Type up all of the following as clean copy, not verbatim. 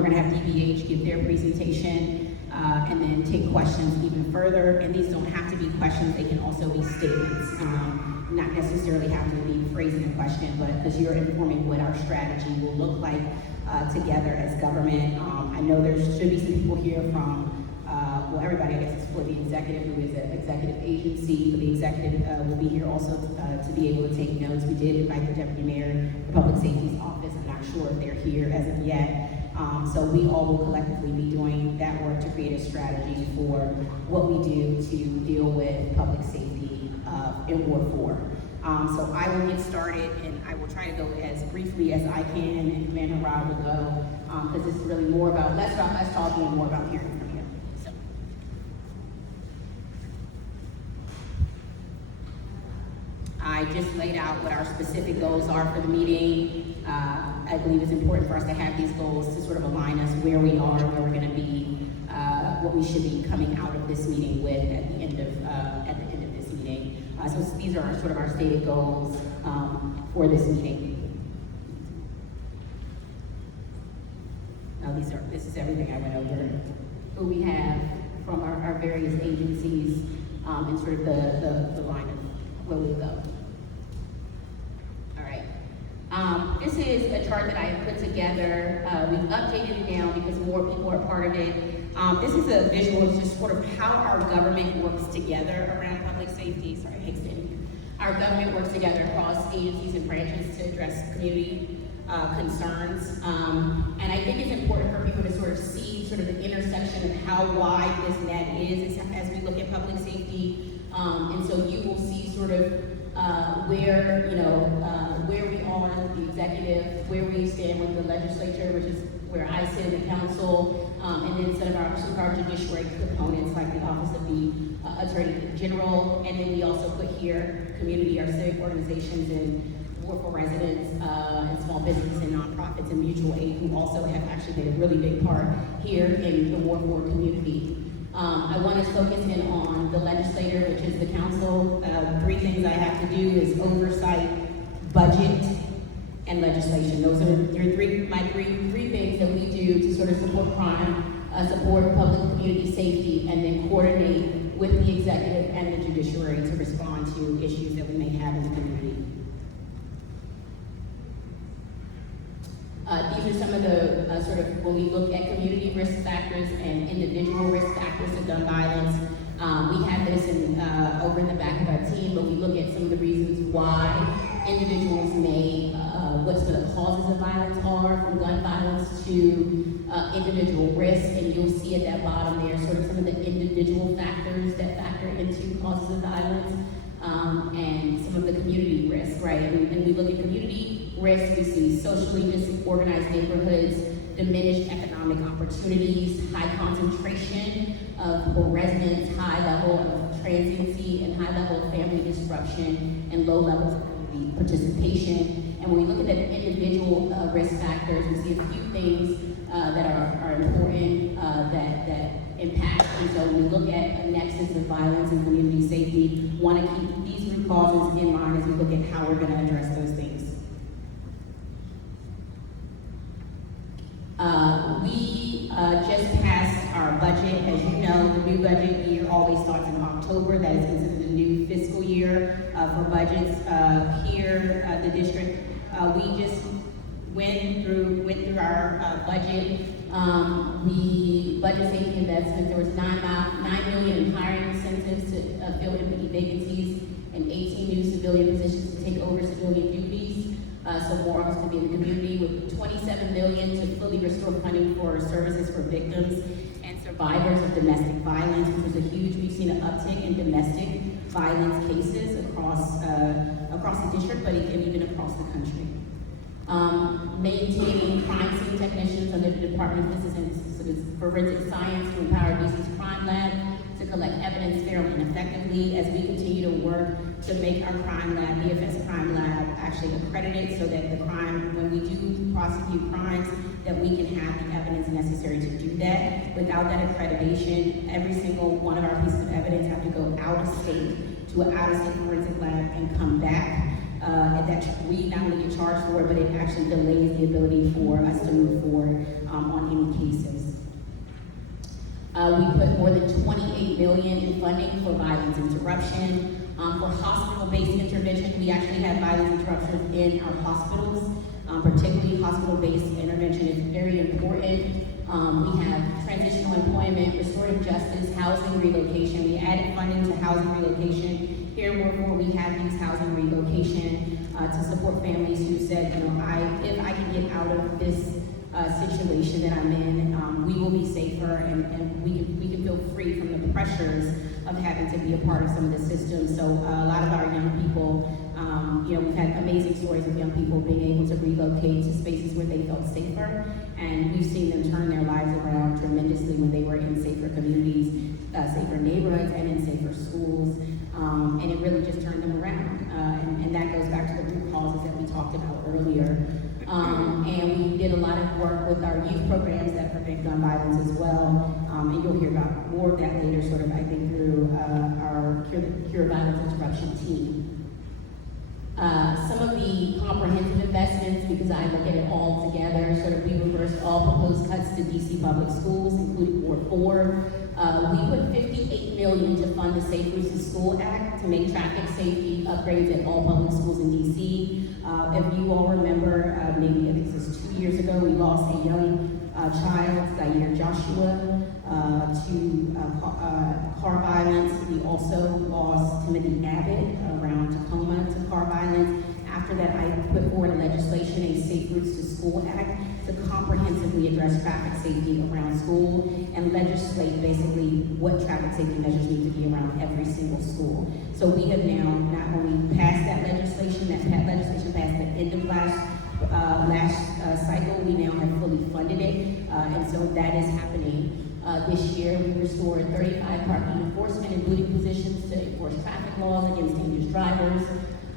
We're gonna have DBH give their presentation, and then take questions even further. And these don't have to be questions, they can also be statements. Not necessarily have to be phrasing a question, but because you're informing what our strategy will look like together as government. I know there should be some people here from, well, everybody, I guess, is for the executive, who is an executive agency. The executive will be here also to be able to take notes. We did invite the Deputy Mayor, the Public Safety's office. I'm not sure if they're here as of yet. So we all will collectively be doing that work to create a strategy for what we do to deal with public safety in Ward 4. So I will get started, and I will try to go as briefly as I can, and Commander Rob will go, because this is really more about less talking and more about hearing from you. So. I just laid out what our specific goals are for the meeting. I believe it's important for us to have these goals to sort of align us where we are, where we're going to be, what we should be coming out of this meeting with at the end of this meeting. So these are sort of our stated goals for this meeting. Now this is everything I went over. Who we have from our various agencies and sort of the line of where we go. All right. This is a chart that I have put together. We've updated it now because more people are part of it. This is a visual of just sort of how our government works together around public safety. Sorry, Higston. Our government works together across agencies and branches to address community concerns. And I think it's important for people to sort of see sort of the intersection of how wide this net is as we look at public safety. And so you will see sort of where, where we are, the executive, where we stand with the legislature, which is where I sit in the council, and then some of our judiciary components like the Office of the Attorney General, and then we also put here community, our civic organizations, and Ward 4 residents, and small businesses and nonprofits and mutual aid, who also have actually played a really big part here in the Ward 4 community. I want to focus in on the legislator, which is the council. 3 things I have to do is oversight, budget, and legislation. Those are my three things that we do to sort of support crime, support public community safety, and then coordinate with the executive and the judiciary to respond to issues that we may have in the community. These are some of the sort of, when we look at community risk factors and individual risk factors of gun violence. We have this over in the back of our team, but we look at some of the reasons why individuals may, what some of the causes of violence are, from gun violence to individual risk, and you'll see at that bottom there sort of some of the individual factors that factor into causes of violence, and some of the community risk, right? And we look at community risk, we see socially disorganized neighborhoods, diminished economic opportunities, high concentration of poor residents, high level of transiency, and high level of family disruption, and low levels of community participation. And when we look at the individual risk factors, we see a few things that are important that impact. And so when we look at a nexus of violence and community safety, we want to keep these root causes in mind as we look at how we're going to address those things. We just passed our budget. As you know, the new budget year always starts in October. That is considered the new fiscal year for budgets here at the district. We just went through our budget. The budget safety investment, there was $9 million in hiring incentives to fill empty vacancies and 18 new civilian positions to take over civilian duties. So more of us to be in the community, with $27 million to fully restore funding for services for victims and survivors of domestic violence, which was a huge, we've seen an uptick in domestic violence cases across the district, but even across the country. Maintaining crime scene technicians under the Department of Forensic Science to empower DC's crime lab to collect evidence fairly and effectively as we continue to work to make our crime lab, BFS Crime Lab, actually accredited so that the crime, when we do prosecute crimes, that we can have the evidence necessary to do that. Without that accreditation, every single one of our pieces of evidence have to go out of state to an out-of-state forensic lab and come back. And that we not only get charged for it, but it actually delays the ability for us to move forward on any We put more than $28 million in funding for violence interruption. For hospital-based intervention, we actually have violence interruptions in our hospitals, particularly hospital-based intervention is very important. We have transitional employment, restorative justice, housing relocation. We added funding to housing relocation. Here, where we have these housing relocation to support families who said, you know, if I can get out of this situation that I'm in, we will be safer and we can feel free from the pressures of having to be a part of some of the systems. So a lot of our young people, you know, we've had amazing stories of young people being able to relocate to spaces where they felt safer, and we've seen them turn their lives around tremendously when they were in safer communities, safer neighborhoods, and in safer schools, and it really just turned them around. And that goes back to the root causes that we talked about earlier. And we did a lot of work with our youth programs that prevent gun violence as well. And you'll hear about more of that later, sort of, I think, through our Cure Violence Interruption team. Some of the comprehensive investments, because I look at it all together, sort of we reversed all proposed cuts to DC public schools, including Ward 4. We put $58 million to fund the Safe Routes to School Act to make traffic safety upgrades at all public schools in DC. If you all remember, maybe I think this was 2 years ago, we lost a young child, Zaire Joshua, to car violence. We also lost Timothy Abbott around Tacoma to car violence. After that, I put forward a legislation, a Safe Routes to School Act, to comprehensively address traffic safety around school and legislate basically what traffic safety measures need to be around every single school. So we have now not only passed that legislation, that legislation passed at the end of last cycle, we now have fully funded it, and so that is happening. This year, we restored 35 parking enforcement and booting positions to enforce traffic laws against dangerous drivers,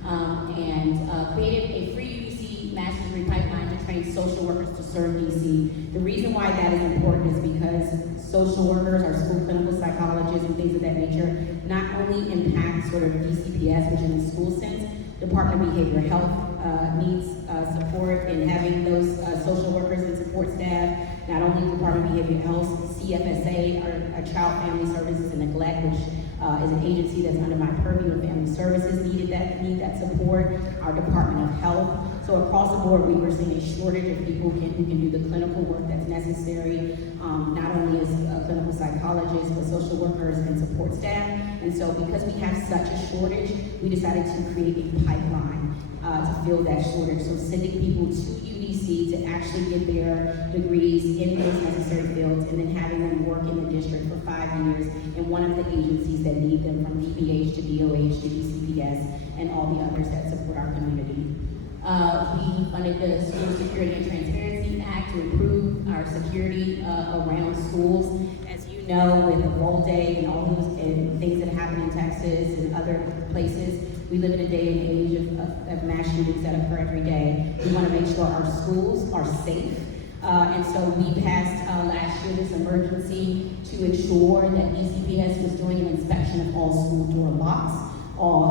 and created a free UBC master's degree pipeline to train social workers to serve DC. The reason why that is important is because social workers, our school clinical psychologists, and things of that nature, not only impact sort of DCPS, which in the school sense, Department of Behavioral Health needs support in having those social workers and support staff, not only Department of Behavioral Health, CFSA, our Child Family Services and Neglect, which is an agency that's under my purview of family services, need that support, our Department of Health. So across the board, we were seeing a shortage of people who can do the clinical work that's necessary, not only as clinical psychologists, but social workers and support staff. And so because we have such a shortage, we decided to create a pipeline to fill that shortage. So sending people to UDC to actually get their degrees in those necessary fields, and then having them work in the district for 5 years in one of the agencies that need them, from DBH to DOH to DCPS and all the others that support our community. We funded the School Security and Transparency Act to improve our security around schools. As you know, with Roll Day and all those things that happen in Texas and other places, we live in a day and age of mass shootings that occur every day. We want to make sure our schools are safe. And so we passed last year this emergency to ensure that DCPS was doing an inspection of all school door locks,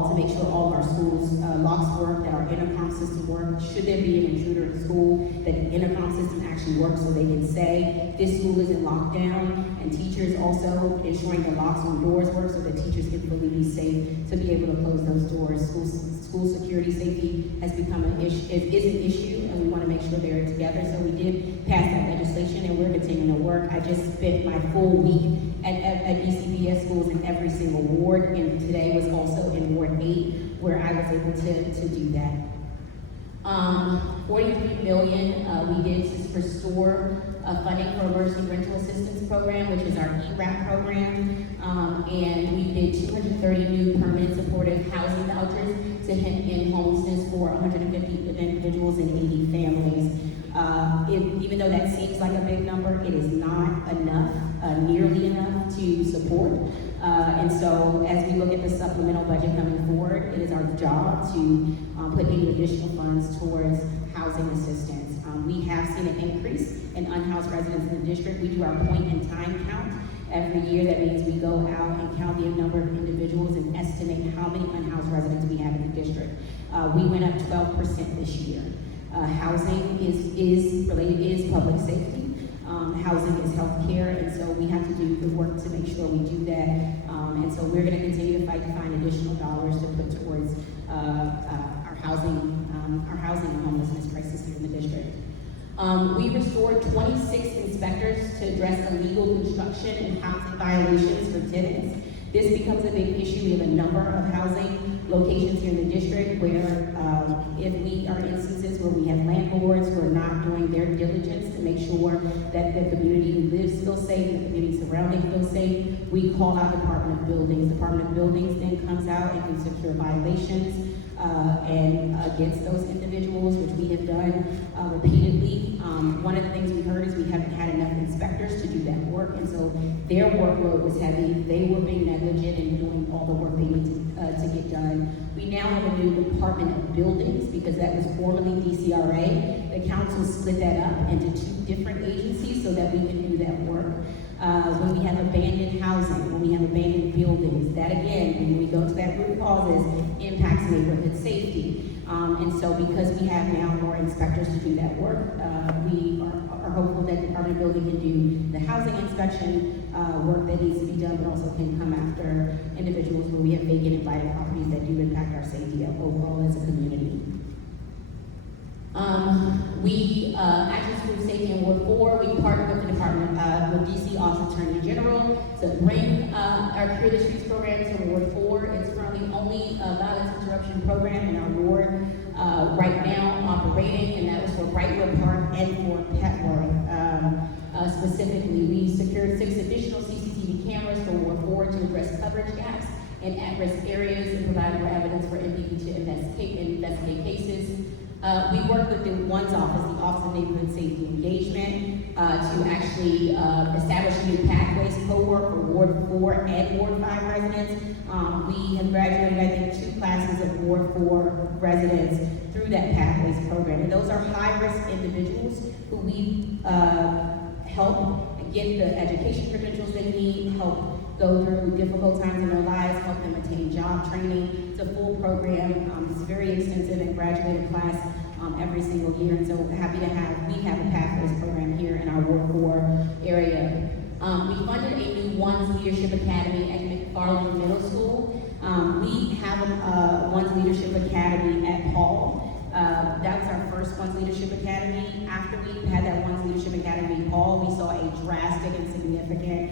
to make sure all of our schools' locks work, that our intercom system works. Should there be an intruder in school, that the intercom system actually works so they can say, this school is in lockdown, and teachers also ensuring the locks on doors work so that teachers can fully be safe to be able to close those doors. School security safety has become an issue, is an issue, and we want to make sure they're together. So we did pass that legislation, and we're continuing to work. I just spent my full week at DCPS schools in every single ward, and today was also in Ward 8, where I was able to do that. $43 million we did to restore funding for Emergency Rental Assistance Program, which is our ERAP program, and we did 230 new permanent supportive housing vouchers to end homelessness for 150 individuals and 80 families. Even though that seems like a big number, it is not enough, nearly enough to support. And so as we look at the supplemental budget coming forward, it is our job to put any additional funds towards housing assistance. We have seen an increase in unhoused residents in the district. We do our point in time count every year. That means we go out and count the number of individuals and estimate how many unhoused residents we have in the district. We went up 12% this year. Housing is public safety. housing is healthcare, and so we have to do the work to make sure we do that. And so we're going to continue to fight to find additional dollars to put towards our housing and homelessness crisis here in the district. We restored 26 inspectors to address illegal construction and housing violations for tenants. This becomes a big issue. We have a number of housing locations here in the district where if we are instances where we have landlords who are not doing their diligence to make sure that the community who lives feels safe, the community surrounding feels safe, we call out Department of Buildings. Department of Buildings then comes out and can secure violations and against those individuals, which we have done repeatedly. One of the things we heard is we haven't had enough inspectors to do that work, and so their workload was heavy. They were being negligent in doing all the work they need to get done. We now have a new Department of Buildings because that was formerly DCRA. The council split that up into two different agencies so that we can do that work. When we have abandoned housing, when we have abandoned buildings, that again, when we go to that root causes, impacts neighborhood safety. And so because we have now more inspectors to do that work, we are hopeful that the Department of Building can do the housing inspection work that needs to be done, but also can come after individuals where we have vacant and blighted properties that do impact our safety overall as a community. We, Actions for Safety in Ward 4, we partnered with the Department, with DC Office Attorney General to bring our Cure the Streets program to Ward 4. It's currently only a violence interruption program in our ward right now operating, and that was for Brightwood Park and for Petworth. Specifically, we secured 6 additional CCTV cameras for Ward 4 to address coverage gaps in at-risk areas and provide more evidence for MPD to investigate cases. We worked with the ONE's office, the Office of Neighborhood Safety Engagement, to actually establish new pathways cohort for Ward 4 and Ward 5 residents. We have graduated, I think, 2 classes of Ward 4 residents through that pathways program. And those are high-risk individuals who we help get the education credentials they need, help go through difficult times in their lives, help them attain job training. It's a full program. It's very extensive and graduated class every single year. And so happy to we have a Pathways program here in our Ward 4 area. We funded a new ONE's Leadership Academy at McFarland Middle School. We have a ONE's Leadership Academy at Paul. That was our first ONE's Leadership Academy. After we had that ONE's Leadership Academy at Paul, we saw a drastic and significant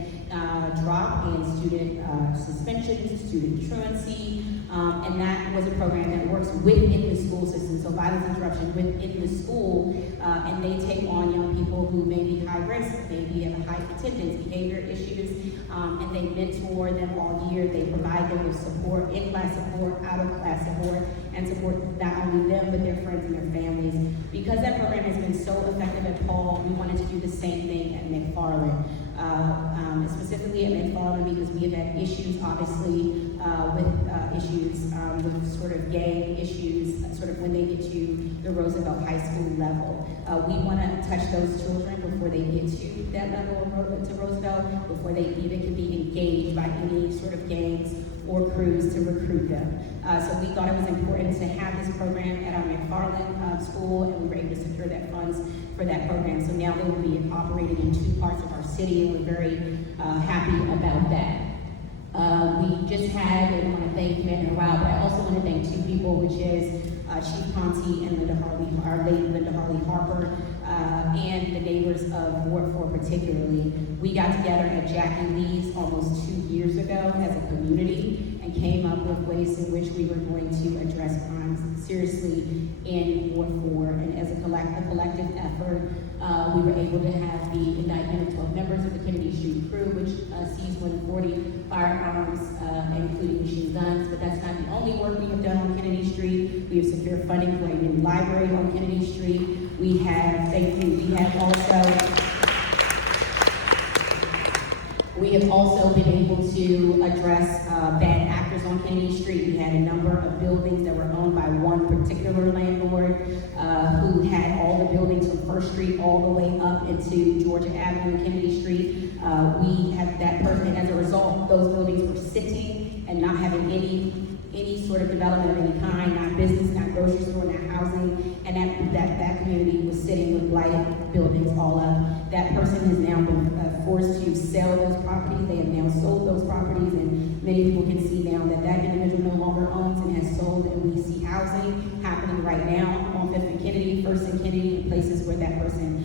drop in student suspensions, student truancy, and that was a program that works within the school system, so violence interruption within the school, and they take on young people who may be high risk, maybe have a high attendance, behavior issues, and they mentor them all year. They provide them with support, in-class support, out-of-class support, and support not only them, but their friends and their families. Because that program has been so effective at Paul, we wanted to do the same thing at McFarland. Specifically at McFarland, because we have had issues, obviously, with issues with sort of gang issues, sort of when they get to the Roosevelt High School level. We want to touch those children before they get to that level to Roosevelt, before they even can be engaged by any sort of gangs or crews to recruit them. So we thought it was important to have this program at our McFarland school, and we were able to secure that funds for that program. So now they will be operating in 2 parts of our city, and we're very happy about that. We just had, and I want to thank Commander Rao, but I also want to thank 2 people, which is Chief Conti and our lady Linda Harley Harper, and the neighbors of Ward 4 particularly. We got together at Jackie Lee's almost 2 years ago as a community and came up with ways in which we were going to address crimes seriously in Ward 4. And as a collective effort, we were able to have the indictment of 12 members of the Kennedy Street crew, which seized 140 firearms, including machine guns. But that's not the only work we have done on Kennedy Street. We have secured funding for a new library on Kennedy Street. We have also been able to address bad actors on Kennedy Street. We had a number of buildings that were owned by one particular landlord who had all the buildings from First Street all the way up into Georgia Avenue and Kennedy Street. We have that person, and as a result, those buildings were sitting and not having any any sort of development of any kind, not business, not grocery store, not housing, and that community was sitting with blighted buildings all up. That person has now been forced to sell those properties. They have now sold those properties, and many people can see now that that individual no longer owns and has sold, and we see housing happening right now on 5th and Kennedy, 1st and Kennedy, in places where that person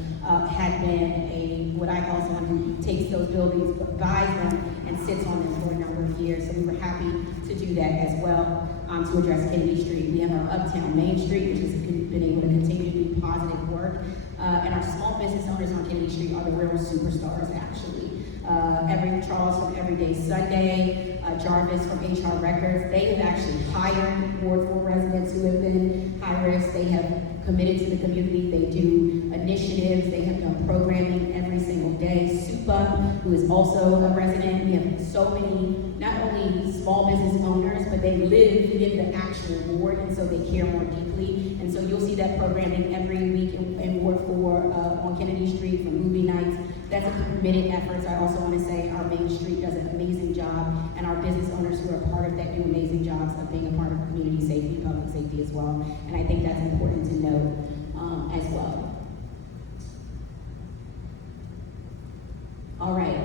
had been what I call someone who takes those buildings, buys them, and sits on them for a number of years. So we were happy to do that as well to address Kennedy Street. We have our Uptown Main Street, which has been able to continue to do positive work. And our small business owners on Kennedy Street are the real superstars, actually. Charles from Everyday Sunday, Jarvis from HR Records, they have actually hired Ward 4 residents who have been high risk. They have committed to the community. They do initiatives. They have done programming every single day. Supa, who is also a resident. We have so many, not only small business owners, but they live in the actual ward, and so they care more deeply. And so you'll see that programming every week in Ward 4 on Kennedy Street for movie nights. That's a committed effort. I also want to say our Main Street does an amazing job, and our business owners who are part of that do amazing jobs of being a part of community safety, public safety as well. And I think that's important to note as well. All right,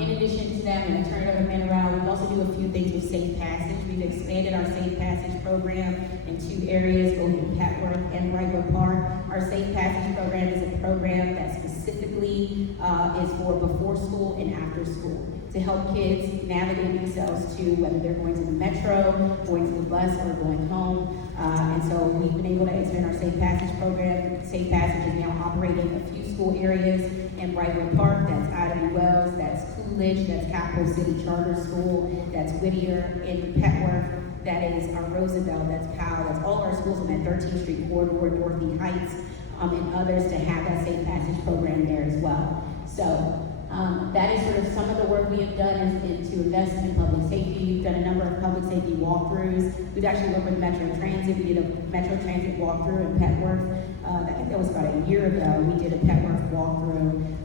in addition to that, I'm going to turn it over to Manuel. We also do a few things with Safe Passage. We've expanded our Safe Passage program in 2 areas, both in Petworth and Brightwood Park. Our Safe Passage program is a program that specifically is for before school and after school, to help kids navigate themselves to whether they're going to the metro, going to the bus, or going home. And so we've been able to expand our Safe Passage program. Safe Passage is now operating a few school areas in Brightwood Park. That's Ida Wells, that's Coolidge, that's Capital City Charter School, that's Whittier in Petworth, that is our Roosevelt, that's Powell, that's all our schools in that 13th Street corridor, Dorothy Heights, and others to have that Safe Passage program there as well. So that is sort of some of the work we have done is to invest in public safety. We've done a number of public safety walkthroughs. We've actually worked with Metro Transit. We did a Metro Transit walkthrough in Petworth. I think that was about a year ago. We did a Petworth walkthrough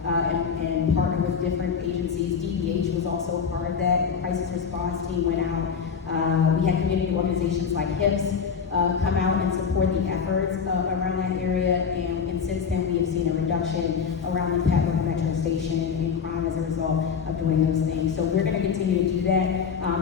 and partnered with different agencies. DBH was also a part of that. The crisis response team went out. We had community organizations like HIPS come out and support the efforts around that area, and since then we have seen a reduction around the Petworth Metro Station in crime as a result of doing those things. So we're going to continue to do that,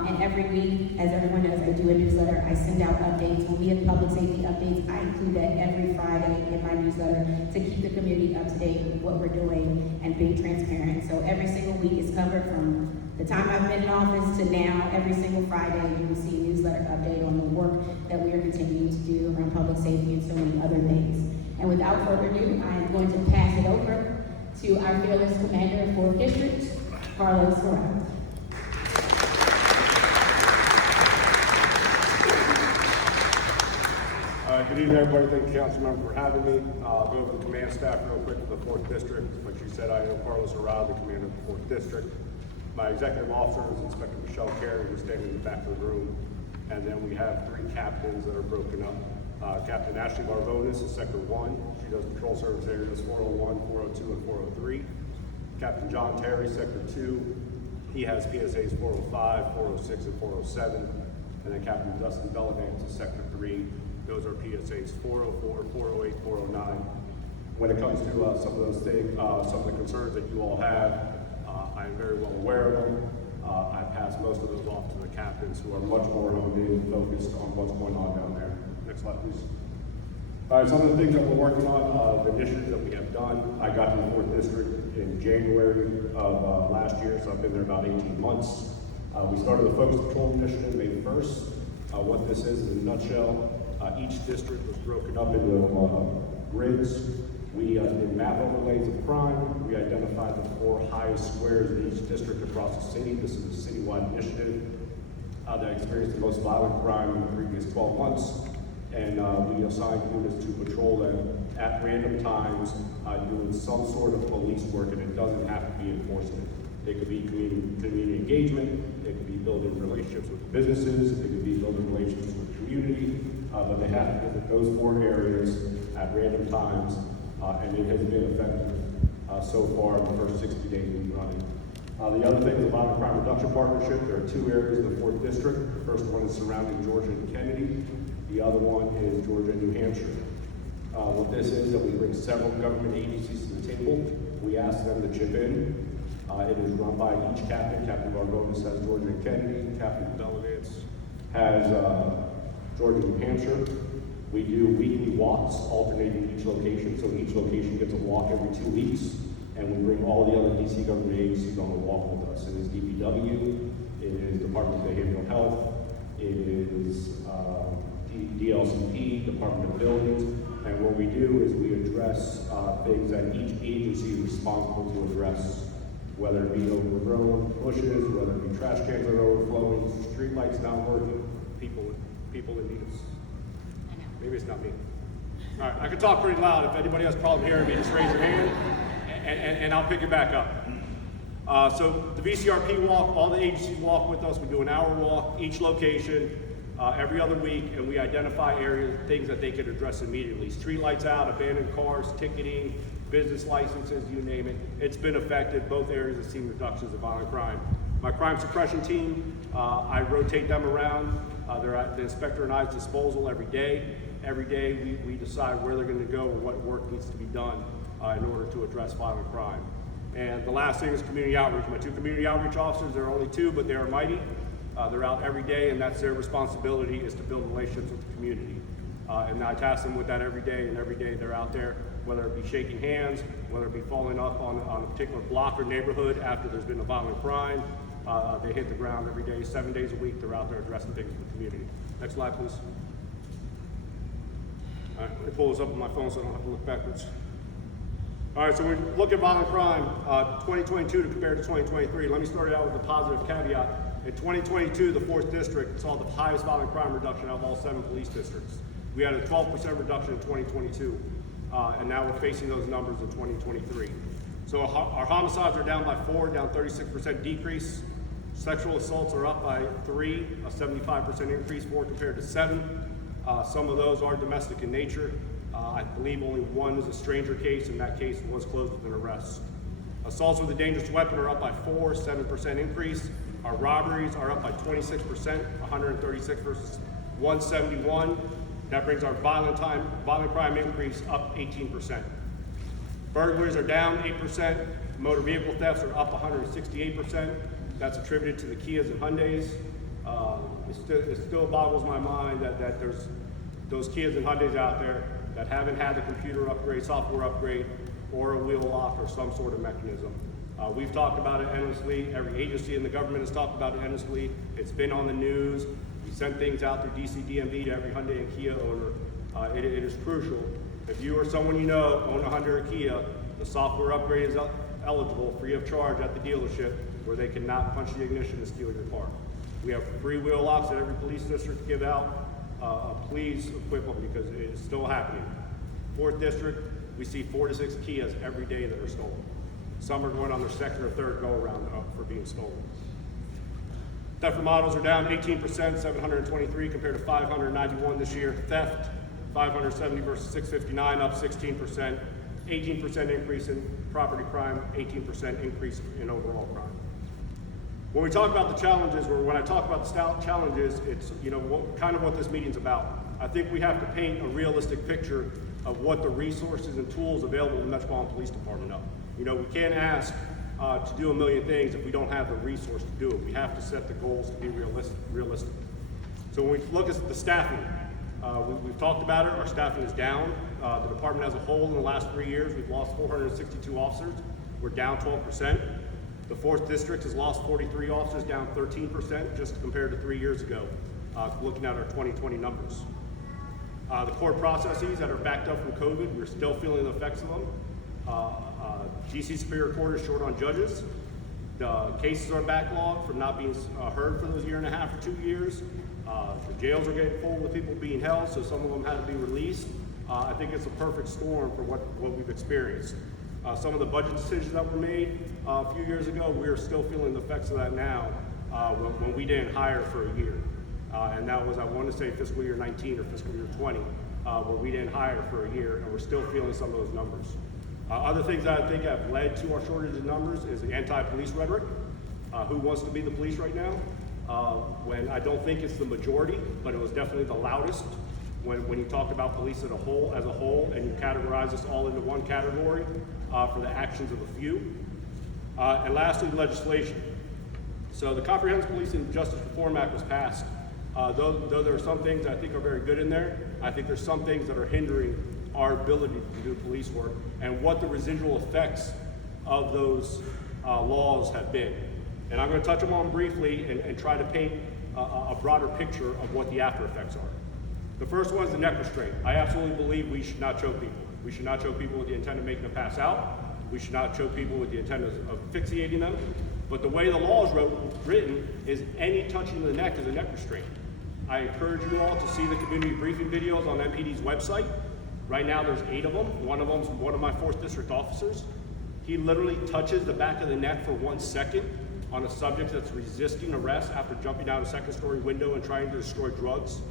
and every week, as everyone knows, I do a newsletter. I send out updates. When we have public safety updates, I include that every Friday in my newsletter to keep the community up to date with what we're doing and being transparent. So every single week is covered from the time I've been in office to now. Every single Friday, you will see a newsletter update on the work that we are continuing to do around public safety and so many other things. And without further ado, I am going to pass it over to our fearless commander of 4th District, Carlos Sorrell. Good evening, everybody. Thank you, Councilmember, for having me. I'll go over the command staff real quick for the 4th District. Like you said, I am Carlos Sorrell, the commander of the 4th District. My executive officer is Inspector Michelle Carey, who's standing in the back of the room. And then we have 3 captains that are broken up. Captain Ashley Barbonis is Sector 1. She does patrol service areas 401, 402, and 403. Captain John Terry, Sector 2. He has PSAs 405, 406, and 407. And then Captain Dustin Bellavance is Sector 3. Those are PSAs 404, 408, 409. When it comes to some of those things, some of the concerns that you all have, I am very well aware of them. I pass most of those off to the captains, who are much more honed in and focused on what's going on down there. Next slide, please. All right, some of the things that we're working on, the initiatives that we have done. I got to the 4th District in January of last year, so I've been there about 18 months. We started the Focus Patrol Initiative May 1st. What this is in a nutshell, each district was broken up into grids. We did map overlays of crime. We identified the 4 highest squares in each district across the city. This is a citywide initiative that experienced the most violent crime in the previous 12 months. And we assigned units to patrol them at random times, doing some sort of police work, and it doesn't have to be enforcement. It could be community engagement, it could be building relationships with businesses, it could be building relationships with the community, but they have to visit those 4 areas at random times, and it has been effective so far in the first 60 days we've run it. The other thing is the Violent Crime Reduction Partnership. There are two areas in the 4th District. The first one is surrounding Georgia and Kennedy. The other one is Georgia and New Hampshire. What this is that we bring several government agencies to the table. We ask them to chip in. It is run by each captain. Captain Barbonis has Georgia and Kennedy. Captain Belavance has Georgia and New Hampshire. We do weekly walks alternating each location. So each location gets a walk every 2 weeks. And we bring all the other DC government agencies on the walk with us. It is DPW, it is Department of Behavioral Health, it is DLCP, Department of Buildings, and what we do is we address things that each agency is responsible to address, whether it be overgrown bushes, whether it be trash cans that are overflowing, street lights not working, people in need of. Maybe it's not me. All right, I can talk pretty loud. If anybody has a problem hearing me, just raise your hand. And I'll pick it back up. So the VCRP walk, all the agencies walk with us. We do an hour walk, each location, every other week, and we identify areas, things that they could address immediately. Street lights out, abandoned cars, ticketing, business licenses, you name it. It's been affected. Both areas have seen reductions of violent crime. My crime suppression team, I rotate them around. They're at the inspector and I's disposal every day. Every day we decide where they're going to go and what work needs to be done in order to address violent crime. And the last thing is community outreach. My two community outreach officers, there are only two, but they are mighty. They're out every day, and that's their responsibility, is to build relationships with the community. And I task them with that every day, and every day they're out there, whether it be shaking hands, whether it be following up on a particular block or neighborhood after there's been a violent crime. They hit the ground every day, 7 days a week. They're out there addressing things with the community. Next slide, please. All right, let me pull this up on my phone so I don't have to look backwards. All right, so we look at violent crime, 2022 to compare to 2023. Let me start it out with a positive caveat. In 2022, the 4th District saw the highest violent crime reduction out of all 7 police districts. We had a 12% reduction in 2022, and now we're facing those numbers in 2023. So our homicides are down by 4, down 36% decrease. Sexual assaults are up by 3, a 75% increase, 4 compared to 7. Some of those are domestic in nature. I believe only one is a stranger case, and that case was closed with an arrest. Assaults with a dangerous weapon are up by 4, 7% increase. Our robberies are up by 26%, 136 versus 171. That brings our violent crime increase up 18%. Burglaries are down 8%. Motor vehicle thefts are up 168%. That's attributed to the Kias and Hyundais. It still boggles my mind that there's those Kias and Hyundais out there that haven't had the computer upgrade, software upgrade, or a wheel lock or some sort of mechanism. We've talked about it endlessly. Every agency in the government has talked about it endlessly. It's been on the news. We send things out through DCDMV to every Hyundai and Kia owner. It is crucial. If you or someone you know own a Hyundai or Kia, the software upgrade is eligible free of charge at the dealership, where they cannot punch the ignition and steal your car. We have free wheel locks that every police district give out. Please equip them, because it is still happening. 4th District, we see 4 to 6 Kias every day that are stolen. Some are going on their 2nd or 3rd go around for being stolen. Theft remodels are down 18%, 723 compared to 591 this year. Theft, 570 versus 659, up 16%. 18% increase in property crime, 18% increase in overall crime. When we talk about the challenges, or when I talk about the challenges, it's kind of what this meeting's about. I think we have to paint a realistic picture of what the resources and tools available in the Metropolitan Police Department are. We can't ask to do a million things if we don't have the resource to do it. We have to set the goals to be realistic. So when we look at the staffing, we've talked about it. Our staffing is down. The department as a whole, in the last 3 years, we've lost 462 officers. We're down 12%. The 4th District has lost 43 officers, down 13%, just compared to 3 years ago, looking at our 2020 numbers. The court processes that are backed up from COVID, we're still feeling the effects of them. DC Superior Court is short on judges. The cases are backlogged from not being heard for those 1.5 or 2 years. The jails are getting full with people being held, so some of them had to be released. I think it's a perfect storm for what we've experienced. Some of the budget decisions that were made a few years ago, we're still feeling the effects of that now when we didn't hire for a year. And that was, I want to say, fiscal year 19 or fiscal year 20, where we didn't hire for a year, and we're still feeling some of those numbers. Other things that I think have led to our shortage of numbers is the anti-police rhetoric. who wants to be the police right now, when I don't think it's the majority, but it was definitely the loudest when you talked about police as a whole, and you categorize us all into one category for the actions of a few. And lastly, legislation. So the Comprehensive Policing and Justice Reform Act was passed. Though there are some things I think are very good in there, I think there's some things that are hindering our ability to do police work and what the residual effects of those laws have been. And I'm going to touch them on briefly and try to paint a broader picture of what the after effects are. The first one is the neck restraint. I absolutely believe we should not choke people. We should not choke people with the intent of making them pass out. We should not choke people with the intent of asphyxiating them. But the way the law is written is any touching of the neck is a neck restraint. I encourage you all to see the community briefing videos on MPD's website. Right now there's 8 of them. One of them's one of my 4th District officers. He literally touches the back of the neck for 1 second on a subject that's resisting arrest after jumping out a 2nd-story window and trying to destroy drugs.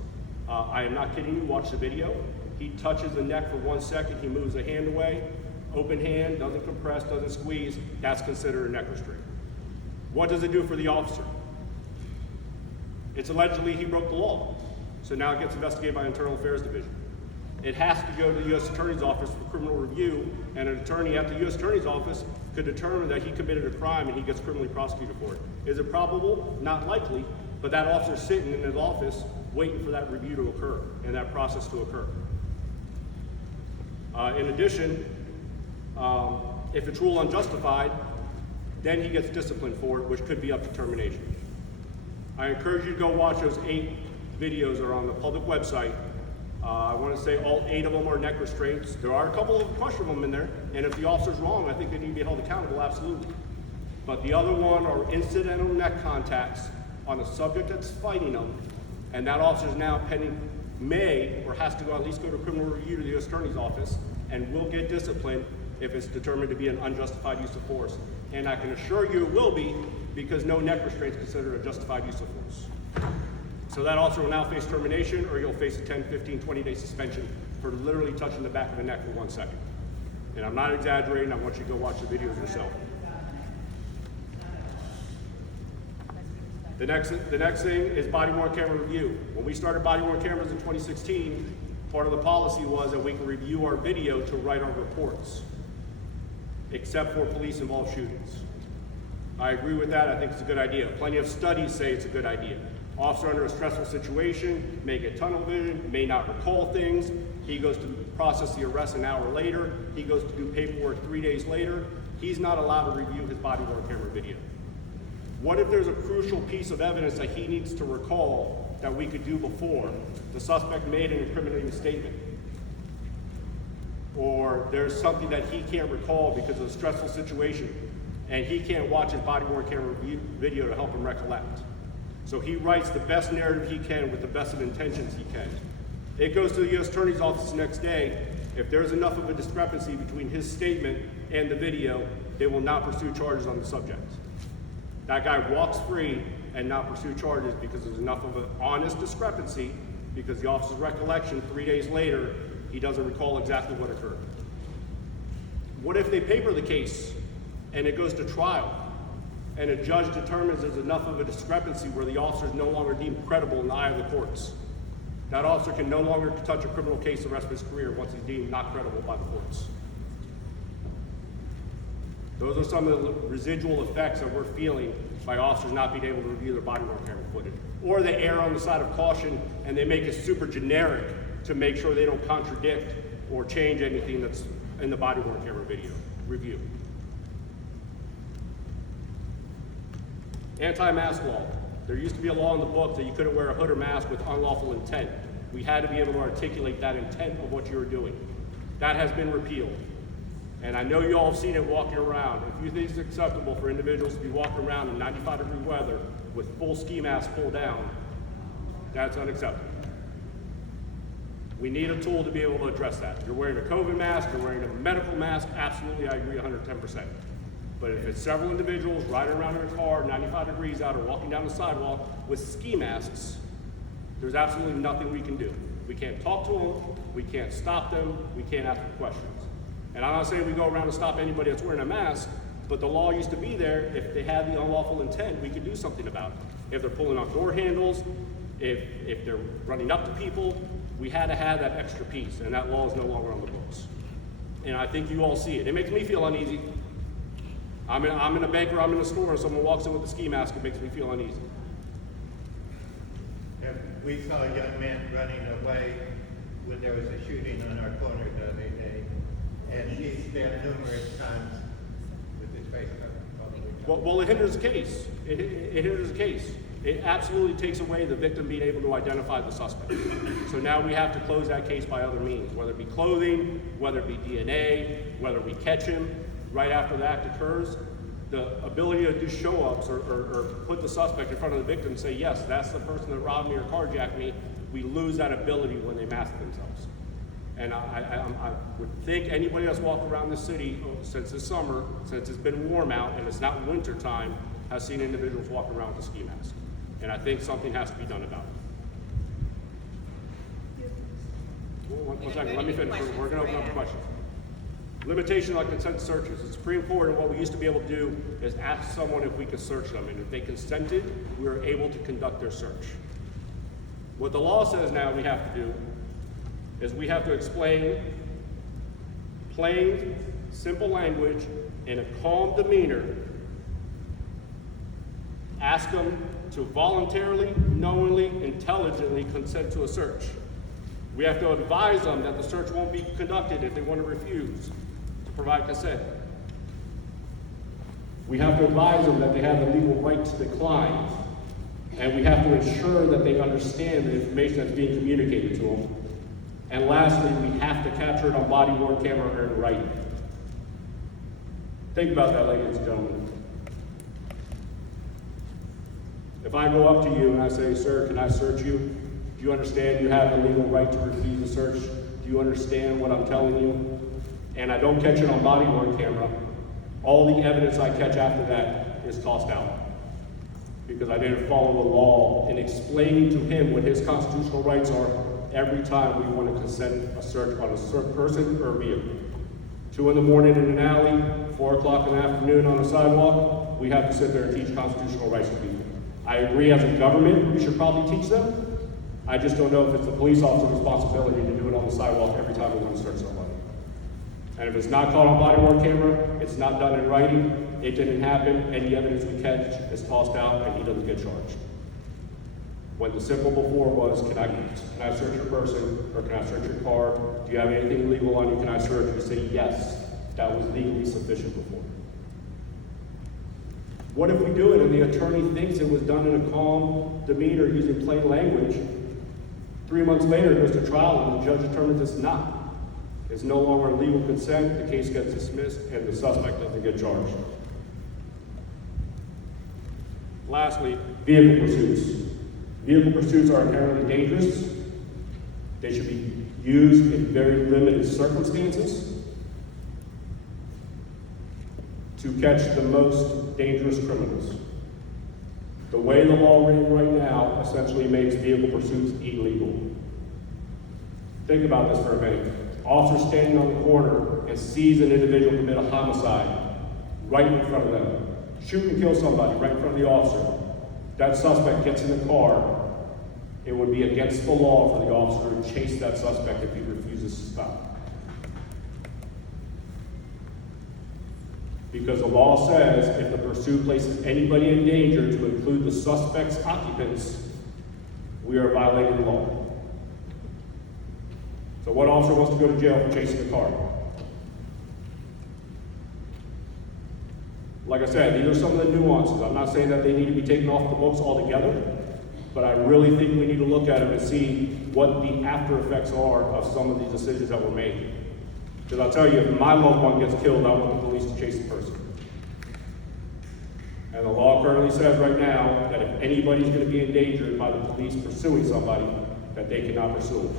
I am not kidding you, watch the video. He touches the neck for 1 second, he moves the hand away, open hand, doesn't compress, doesn't squeeze, that's considered a neck restraint. What does it do for the officer? It's allegedly he broke the law. So now it gets investigated by the Internal Affairs Division. It has to go to the U.S. Attorney's Office for criminal review, and an attorney at the U.S. Attorney's Office could determine that he committed a crime and he gets criminally prosecuted for it. Is it probable? Not likely, but that officer's sitting in his office waiting for that review to occur and that process to occur. In addition, if it's ruled unjustified, then he gets disciplined for it, which could be up to termination. I encourage you to go watch those 8 videos that are on the public website. I want to say all 8 of them are neck restraints. There are a couple of questionable them in there, and if the officer's wrong, I think they need to be held accountable, absolutely. But the other one are incidental neck contacts on a subject that's fighting them, and that officer's now may or has to at least go to criminal review to the U.S. Attorney's Office, and will get disciplined if it's determined to be an unjustified use of force. And I can assure you it will be, because no neck restraint is considered a justified use of force. So that officer will now face termination, or he'll face a 10, 15, 20-day suspension for literally touching the back of the neck for 1 second. And I'm not exaggerating, I want you to go watch the videos yourself. The next thing is body-worn camera review. When we started body-worn cameras in 2016, part of the policy was that we can review our video to write our reports, except for police-involved shootings. I agree with that, I think it's a good idea. Plenty of studies say it's a good idea. Officer under a stressful situation may get tunnel vision, may not recall things. He goes to process the arrest an hour later. He goes to do paperwork 3 days later. He's not allowed to review his body-worn camera video. What if there's a crucial piece of evidence that he needs to recall that we could do before? The suspect made an incriminating statement. Or there's something that he can't recall because of a stressful situation, and he can't watch his body-worn camera video to help him recollect. So he writes the best narrative he can with the best of intentions he can. It goes to the U.S. Attorney's Office the next day. If there's enough of a discrepancy between his statement and the video, they will not pursue charges on the subject. That guy walks free and not pursue charges because there's enough of an honest discrepancy, because the officer's recollection 3 days later, he doesn't recall exactly what occurred. What if they paper the case and it goes to trial, and a judge determines there's enough of a discrepancy where the officer is no longer deemed credible in the eye of the courts? That officer can no longer touch a criminal case the rest of his career once he's deemed not credible by the courts. Those are some of the residual effects that we're feeling by officers not being able to review their body-worn camera footage. Or they err on the side of caution and they make it super generic to make sure they don't contradict or change anything that's in the body-worn camera video review. Anti-mask law. There used to be a law in the book that you couldn't wear a hood or mask with unlawful intent. We had to be able to articulate that intent of what you were doing. That has been repealed. And I know you all have seen it walking around. If you think it's acceptable for individuals to be walking around in 95-degree weather with full ski masks pulled down, that's unacceptable. We need a tool to be able to address that. You're wearing a COVID mask, you're wearing a medical mask, absolutely, I agree 110%. But if it's several individuals riding around in a car 95 degrees out or walking down the sidewalk with ski masks, there's absolutely nothing we can do. We can't talk to them, we can't stop them, we can't ask them questions. And I'm not saying we go around and stop anybody that's wearing a mask, But the law used to be there, if they had the unlawful intent, we could do something about it. If they're pulling on door handles, if they're running up to people, we had to have that extra piece, and that law is no longer on the books. And I think you all see it. It makes me feel uneasy. I'm in a bank or I'm in a store and someone walks in with a ski mask, it makes me feel uneasy. We saw a young man running away when there was a shooting on our corner the other day, and he's been numerous times with his face covered. Well, it hinders the case. It hinders the case. It absolutely takes away the victim being able to identify the suspect. So now we have to close that case by other means, whether it be clothing, whether it be DNA, whether we catch him right after the act occurs. The ability to do show-ups or put the suspect in front of the victim and say, yes, that's the person that robbed me or carjacked me, we lose that ability when they mask themselves. And I would think anybody that's walked around this city since this summer, since it's been warm out and it's not winter time, has seen individuals walking around with a ski mask. And I think something has to be done about it. One second, let me finish. We're going to open up for questions. Limitation on consent searches. The Supreme Court, and what we used to be able to do is ask someone if we could search them. And if they consented, we were able to conduct their search. What the law says now we have to do is we have to explain plain, simple language in a calm demeanor. Ask them to voluntarily, knowingly, intelligently consent to a search. We have to advise them that the search won't be conducted if they want to refuse to provide consent. We have to advise them that they have the legal right to decline. And we have to ensure that they understand the information that's being communicated to them. And lastly, we have to capture it on body-worn camera or in writing. Think about that, ladies and gentlemen. If I go up to you and I say, sir, can I search you? Do you understand you have the legal right to refuse the search? Do you understand what I'm telling you? And I don't catch it on body-worn camera. All the evidence I catch after that is tossed out because I didn't follow the law in explaining to him what his constitutional rights are every time we want to consent a search on a person or vehicle. 2 in the morning in an alley, 4 o'clock in the afternoon on a sidewalk, we have to sit there and teach constitutional rights to people. I agree, as a government, we should probably teach them. I just don't know if it's the police officer's responsibility to do it on the sidewalk every time we want to search somebody. And if it's not caught on body-worn camera, it's not done in writing, it didn't happen, any evidence we catch is tossed out and he doesn't get charged. When the simple before was, can I search your person, or can I search your car? Do you have anything legal on you? Can I search? You say yes. That was legally sufficient before. What if we do it and the attorney thinks it was done in a calm demeanor using plain language? 3 months later, it goes to trial and the judge determines it's not. It's no longer legal consent, the case gets dismissed, and the suspect doesn't get charged. Lastly, vehicle pursuits. Vehicle pursuits are inherently dangerous. They should be used in very limited circumstances to catch the most dangerous criminals. The way the law is written right now essentially makes vehicle pursuits illegal. Think about this for a minute. Officer standing on the corner and sees an individual commit a homicide right in front of them. Shoot and kill somebody right in front of the officer. That suspect gets in the car. It would be against the law for the officer to chase that suspect if he refuses to stop. Because the law says if the pursuit places anybody in danger, to include the suspect's occupants, we are violating the law. So what officer wants to go to jail for chasing a car? Like I said, these are some of the nuances. I'm not saying that they need to be taken off the books altogether, but I really think we need to look at them and see what the after effects are of some of these decisions that were made. Because I'll tell you, if my loved one gets killed, I want the police to chase the person. And the law currently says right now that if anybody's going to be endangered by the police pursuing somebody, that they cannot pursue them.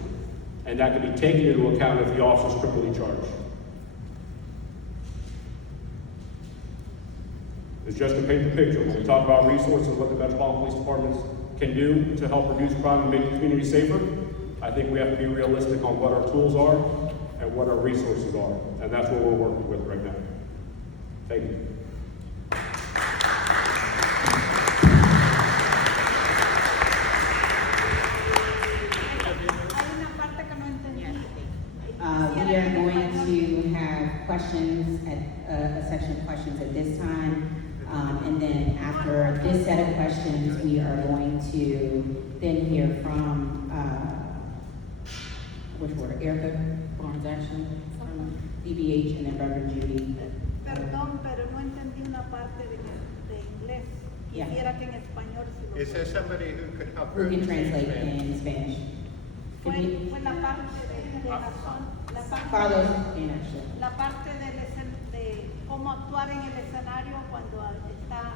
And that can be taken into account if the officer's criminally charged. It's just to paint the picture. When we talk about resources, what the Metropolitan Police Departments can do to help reduce crime and make the community safer, I think we have to be realistic on what our tools are and what our resources are. And that's what we're working with right now. Thank you. after this set of questions, we are going to then hear from, which were Erica Barnes, actually, from DBH, and then Reverend Judy. Perdón, pero no entendí una parte de inglés. Yeah. Quisiera que en español se lo... Is there somebody who could help her? Who can translate understand? in Spanish? Fue la parte de la Carlos, parte, in actually. la parte de cómo actuar en el escenario cuando está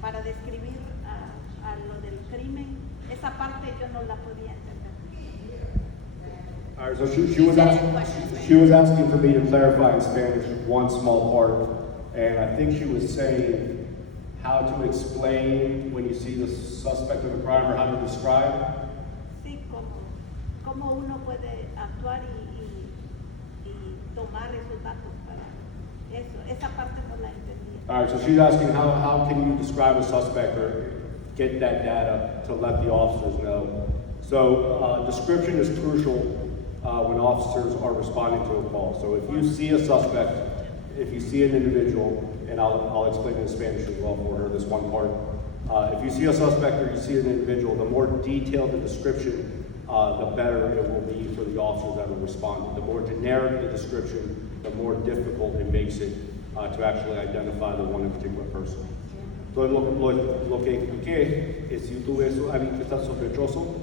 para describir a lo del crimen. Esa parte yo no la podía entender. All right, so she was asking for me to clarify in Spanish one small part, and I think she was saying how to explain when you see the suspect of the crime, or how to describe. Sí, cómo uno puede actuar y tomar esos datos para eso. Esa parte no la entendía. All right, so she's asking how can you describe a suspect or get that data to let the officers know. So description is crucial when officers are responding to a call. So if you see a suspect, if you see an individual, and I'll explain in Spanish as well for her, this one part. If you see a suspect or you see an individual, the more detailed the description, the better it will be for the officers that are responding. The more generic the description, the more difficult it makes it to actually identify the one particular person. Entonces lo que expliqué es si tú ves a alguien que está sospechoso,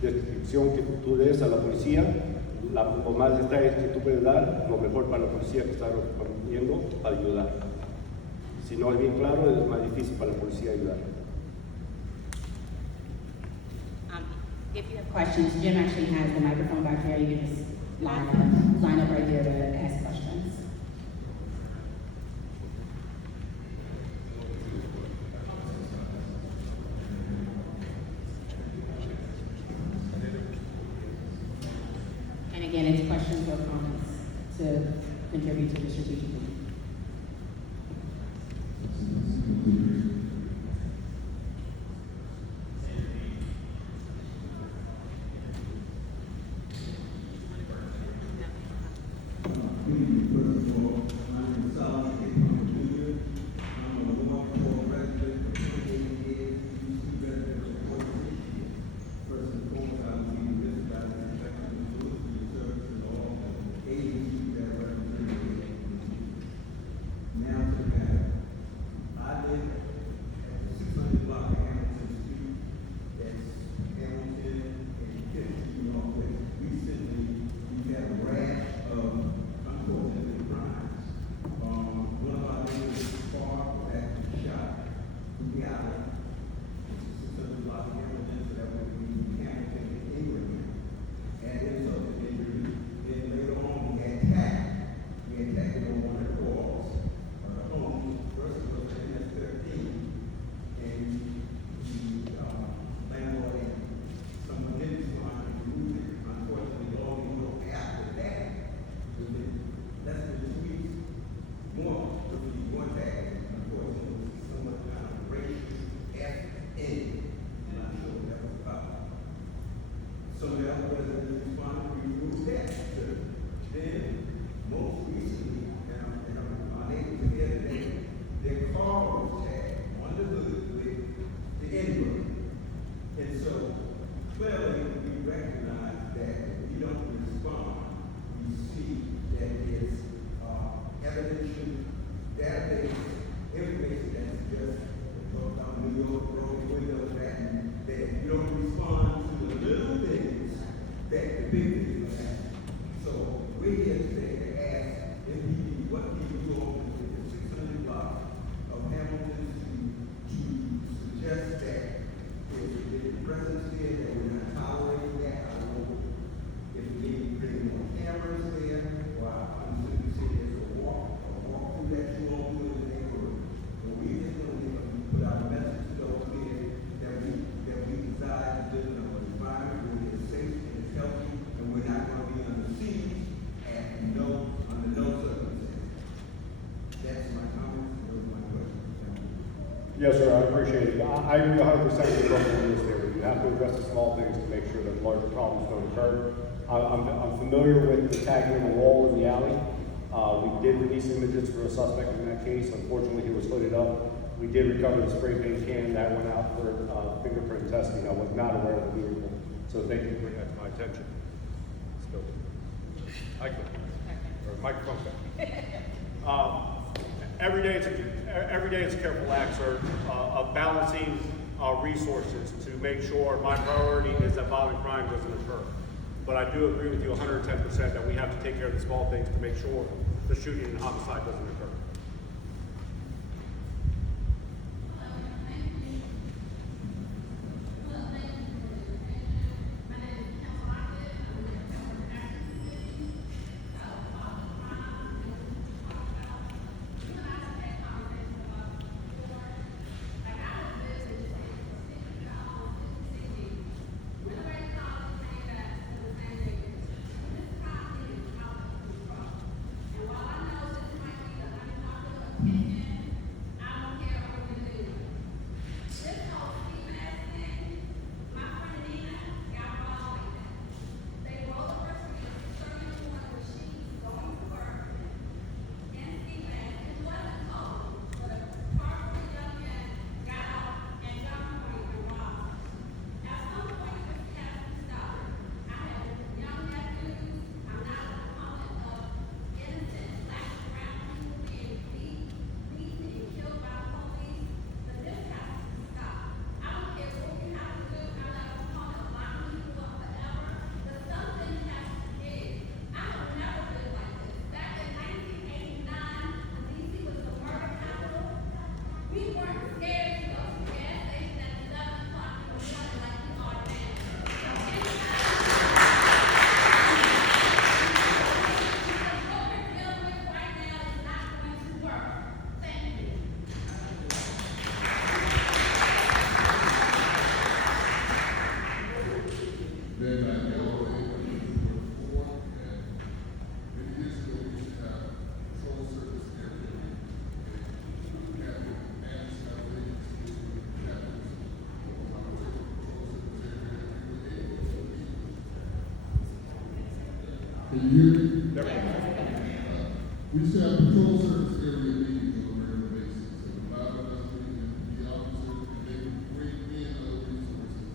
descripción que tú des a la policía, lo más detalles que tú puedes dar, lo mejor para la policía que está respondiendo para ayudar. Si no es bien claro, es más difícil para la policía ayudar. If you have questions, Jim actually has the microphone back here. You can just line up right there to ask questions. And again, it's questions or comments to contribute to the strategic plan. Yes, sir, I appreciate it. I agree 100% with the program is there. You have to address the small things to make sure that larger problems don't occur. I'm familiar with the tagging of the wall in the alley. We did release images for a suspect in that case. Unfortunately, he was hooded up. We did recover the spray paint can that went out for fingerprint testing. I was not aware of the vehicle, so thank you for bringing that to my attention. Still, microphone check. Every day it's a careful act, sir, of balancing resources to make sure my priority is that violent crime doesn't occur. But I do agree with you 110% that we have to take care of the small things to make sure the shooting and homicide doesn't occur. Can you hear me? There we go. We used to have patrol service area meetings on a regular basis. So allow us to the officers, and they would bring in other resources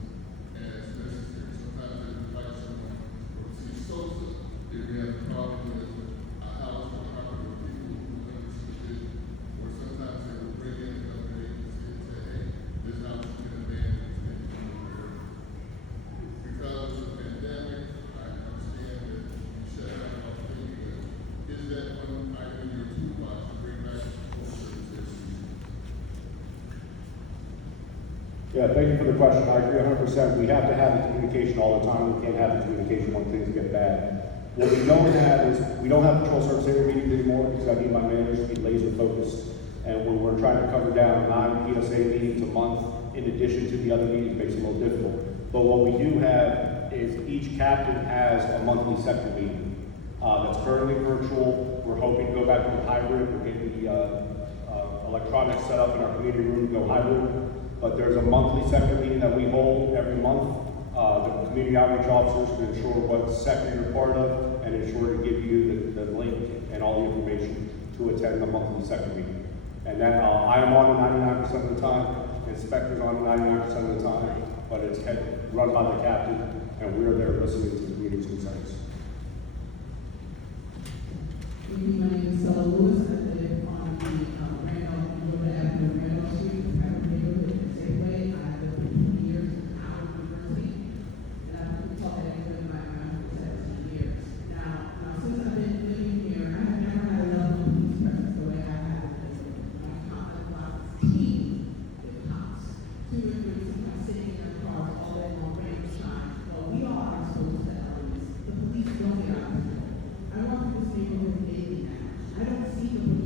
as necessary. Sometimes they would like someone, or see Sosa, if we have a problem with a house or property or people who understood it. Or sometimes they would bring in another agency and say, hey, this house has been abandoned, it's been over. Because of the pandemic, I understand that you shut down all the things, but is that one item in your toolbox to bring back to full service every year? Yeah, thank you for the question. I agree 100%. We have to have the communication all the time. We can't have the communication when things get bad. What we don't have is, we don't have patrol service area meetings anymore because I need my managers to be laser focused. And when we're trying to cover down 9 PSA meetings a month, in addition to the other meetings, makes it a little difficult. But what we do have is each captain has a monthly sector meeting. That's currently virtual. We're hoping to go back to a hybrid. We're getting the electronics set up in our community room to go hybrid. But there's a monthly sector meeting that we hold every month. The community outreach officers to ensure what sector you're part of and ensure to give you the link and all the information to attend the monthly sector meeting. And then I am on it 99% of the time. Inspectors on it 99% of the time. But it's run by the captain, and we're there listening to the community's concerns. My name is Stella Lewis. I live on the Randolph, North Avenue, Randolph Street, Pepper neighborhood in Safeway. I lived for 20 years in Howard, New Jersey, and I've taught that neighborhood my for 17 years. Now, since I've been living here, I have never had a level of police presence the way I have in this neighborhood. I count about 10 with cops, 2 or 3 sometimes sitting in their cars all day long, rain or shine. Well, we all are exposed to elements. The police don't get out of control. I walk through this neighborhood daily now. I don't see the police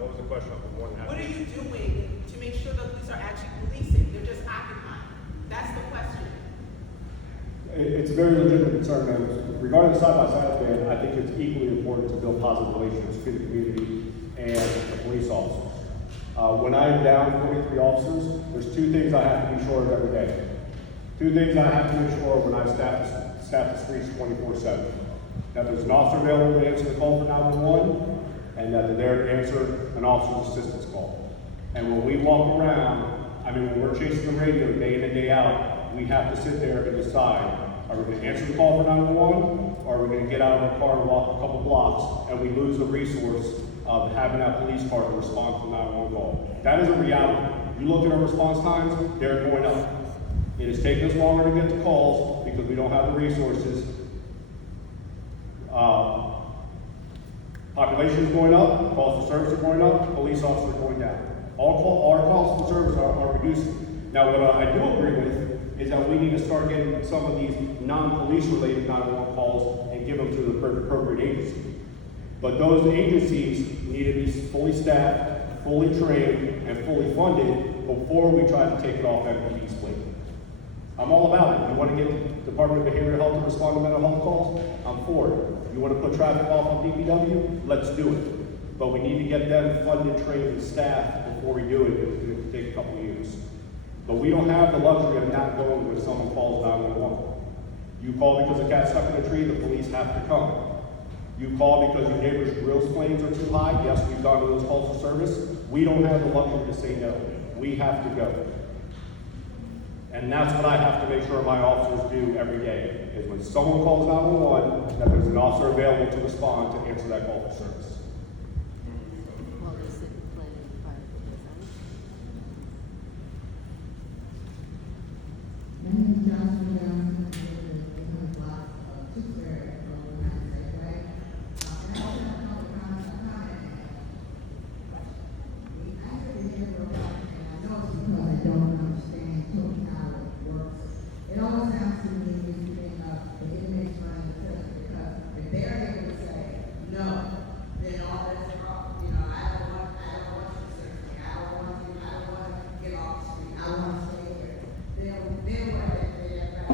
what was the question? I'm more than happy. What are you doing to make sure the police are actually policing? They're just occupying. That's the question. It's a very legitimate concern, and regarding the side-by-side ban, I think it's equally important to build positive relationships between the community and the police officers. When I am down 43 officers, there's two things I have to be sure of every day. Two things I have to make sure when I staff the streets 24/7. That there's an officer available to answer the call for 911, and that they're there to answer an officer's assistance call. And when we walk around, when we're chasing the radio day in and day out, we have to sit there and decide, are we gonna answer the call for 911, or are we gonna get out of our car and walk a couple blocks, and we lose the resource of having that police car to respond to the 911 call. That is a reality. You look at our response times, they're going up. It is taking us longer to get to calls because we don't have the resources. Population is going up, calls for service are going up, police officers are going down. Our calls for service are reducing. Now, what I do agree with is that we need to start getting some of these non-police related 911 calls and give them to the appropriate agency. But those agencies need to be fully staffed, fully trained, and fully funded before we try to take it off MPD's plate. I'm all about it. You want to get the Department of Behavioral Health to respond to mental health calls? I'm for it. You want to put traffic off on DPW? Let's do it. But we need to get them funded, trained, and staffed before we do it. It's going to take a couple of years. But we don't have the luxury of not going when someone calls 911. You call because a cat's stuck in a tree, the police have to come. You call because your neighbor's grill flames are too high. Yes, we've gone to those calls for service. We don't have the luxury to say no. We have to go. And that's what I have to make sure my officers do every day, is when someone calls 911, that there's an officer available to respond to answer that call for service. Well, they said planning prior to this, My name is Johnson Johnson, I live in the block of Tewksbury, from the United States, right? And I also have a comment. We actually hear real lot, and I know it's because I don't understand totally how it works. It always sounds to me when you bring up the inmates running the prison, because if they're able to say no, then all this, I don't want you to search me, I don't want to get off the street, I want to stay here. Then what if they have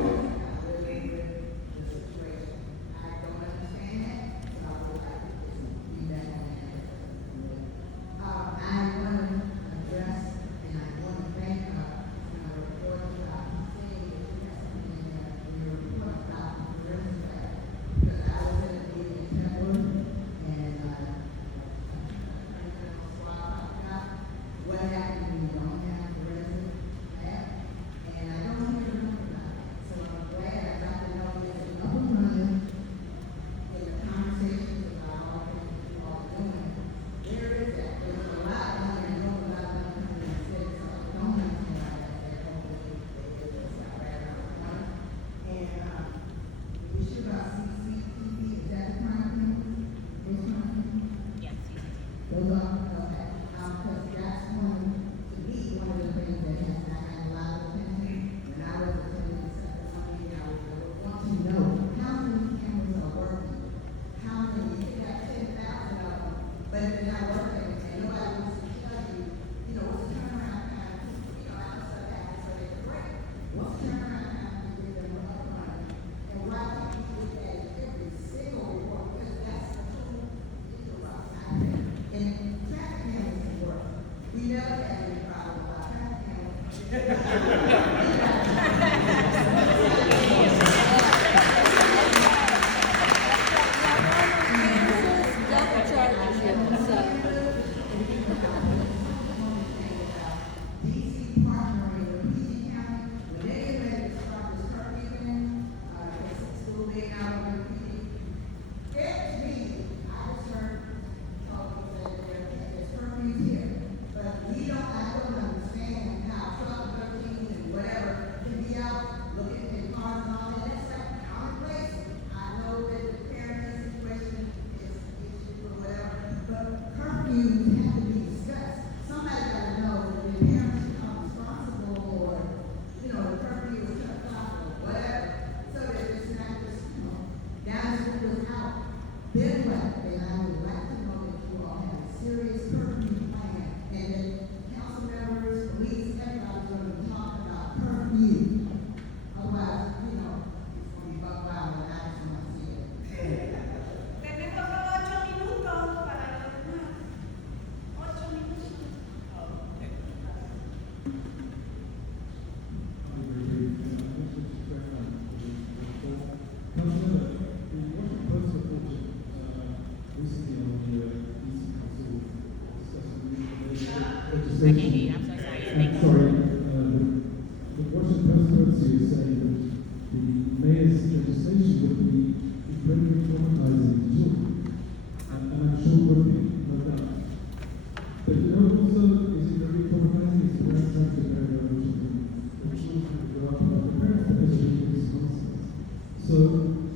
So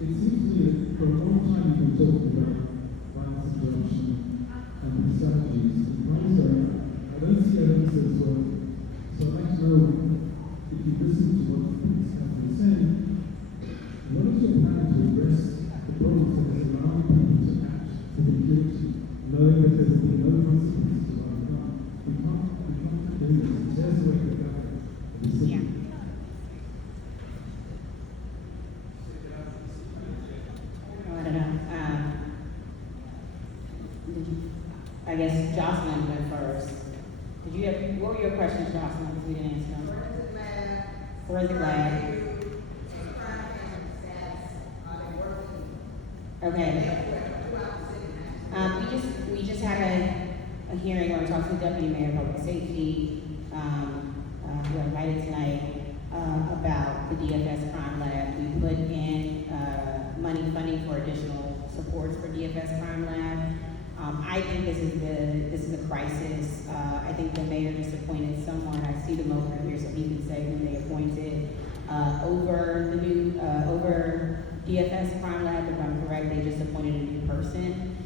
it seems to me that for a long time we've been talking about violence interruption and these strategies. The problems are, I don't see evidence that it's working. So I'd like to know if you listen to what the police have been saying, what is your plan to address the problems that is allowing people to act to be guilty, knowing that there will be no consequences to what they've done? We can't do this. It tears away the fabric of the city. Yeah. I don't know. I guess Jocelyn went first. Did you have, what were your questions, Jocelyn, because we didn't answer them? Forensic lab. Okay. We just had a hearing where we talked to the Deputy Mayor of Public Safety, who I invited tonight, about the DFS Crime Lab. We put in, funding for additional supports for DFS Crime Lab. I think this is a crisis. I think the mayor just appointed someone, I see them over here, so he can say who they appointed, over DFS Crime Lab, if I'm correct, they just appointed a new person.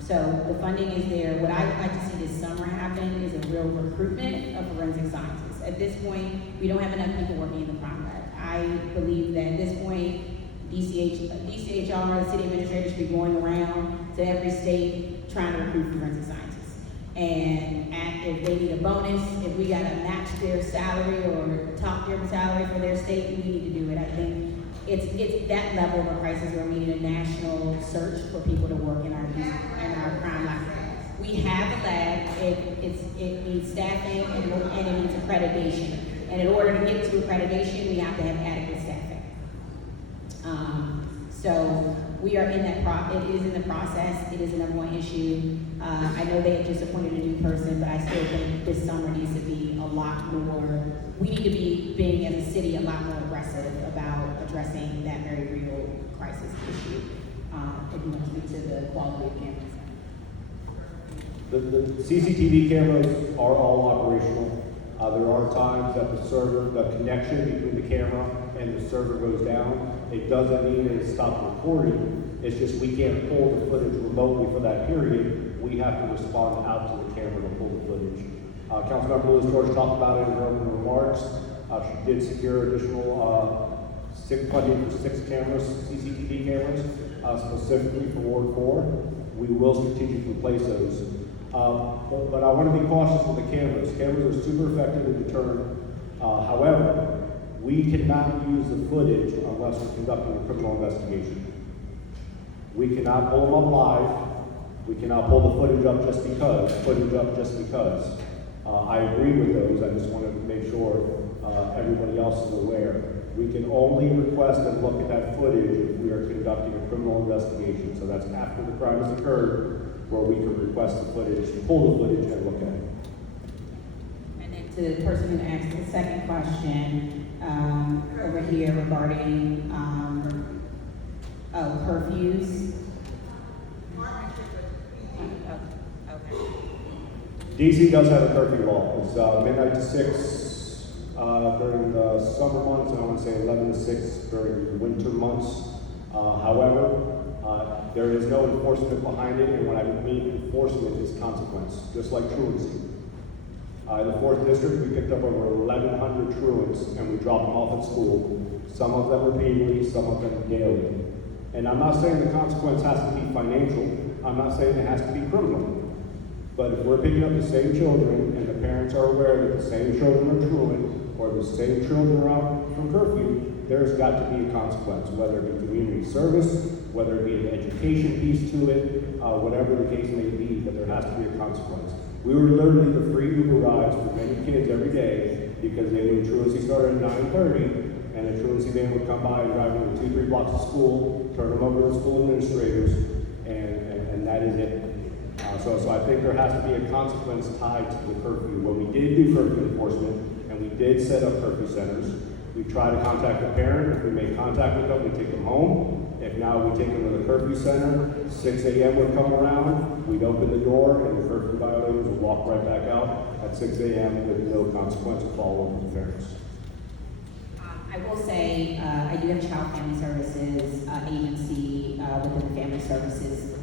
So the funding is there. What I'd like to see this summer happen is a real recruitment of forensic scientists. At this point, we don't have enough people working in the crime lab. I believe that at this point, DCHR, the city administrator, should be going around to every state trying to recruit forensic scientists. And if they need a bonus, if we gotta match their salary or top their salary for their state, we need to do it. I think it's that level of a crisis where we need a national search for people to work in our crime lab. We have a lab, it needs staffing and it needs accreditation. And in order to get to accreditation, we have to have adequate staffing. So we are in that it is in the process, it is the number one issue. I know they have just appointed a new person, but I still think this summer needs to be a lot more, we need to be being as a city a lot more aggressive about addressing that very real crisis issue. If you want to speak to the quality of cameras. The CCTV cameras are all operational. There are times that the connection between the camera and the server goes down. It doesn't mean it stopped recording. It's just we can't pull the footage remotely for that period. We have to respond out to the camera to pull the footage. Councilmember Lewis George talked about it in her opening remarks. She did secure additional funding for 6 cameras, CCTV cameras, specifically for Ward 4. We will strategically place those. But I want to be cautious with the cameras. Cameras are super effective in deterrent. However, we cannot use the footage unless we're conducting a criminal investigation. We cannot pull them up live. We cannot pull the footage up just because. I agree with those. I just want to make sure everybody else is aware. We can only request and look at that footage if we are conducting a criminal investigation. So that's after the crime has occurred, where we can request the footage, pull the footage and look at it. And then to the person who asked the second question, over here regarding, curfews. Okay. DC does have a curfew law. It's midnight to 6 during the summer months, and I want to say 11 to 6 during the winter months. However, there is no enforcement behind it, and when I mean enforcement, is consequence, just like truancy. In the 4th District, we picked up over 1,100 truants, and we dropped them off at school. Some of them repeatedly, some of them daily. And I'm not saying the consequence has to be financial. I'm not saying it has to be criminal. But if we're picking up the same children, and the parents are aware that the same children are truant, or the same children are out from curfew, there's got to be a consequence, whether it be community service, whether it be an education piece to it, whatever the case may be, but there has to be a consequence. We were literally the free Uber rides for many kids every day because they knew truancy started at 9:30, and the truancy van would come by and drive them 2-3 blocks of school, turn them over to school administrators, and that is it. So I think there has to be a consequence tied to the curfew. When we did do curfew enforcement, and we did set up curfew centers, we try to contact the parent. If we make contact with them, we take them home. If not, we take them to the curfew center. 6 a.m. would come around, we'd open the door, and the curfew violators would walk right back out at 6 a.m. with no consequence of follow-up with the parents. I will say, I do do have a child family services agency within the family services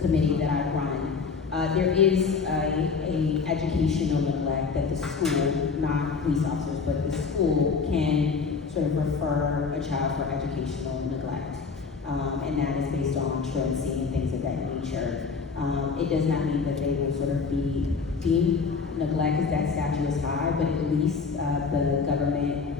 committee that I run. There is a educational neglect that the school, not police officers, but the school can sort of refer a child for educational neglect. And that is based on truancy and things of that nature. It does not mean that they will sort of be deemed neglect as that statute is high, but at least the government,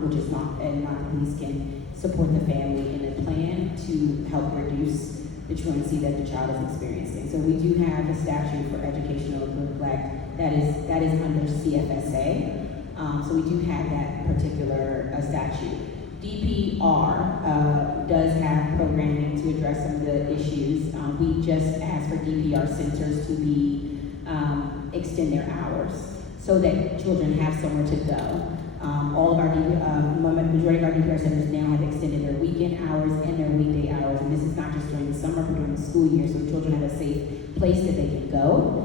which is not the police, can support the family in a plan to help reduce the truancy that the child is experiencing. So we do have a statute for educational neglect that is under CFSA. So we do have that particular statute. DPR does have programming to address some of the issues. We just asked for DPR centers to be extend their hours so that children have somewhere to go. All of our majority of our DPR centers now have extended their weekend hours and their weekday hours, and this is not just during the summer, but during the school year, so children have a safe place that they can go,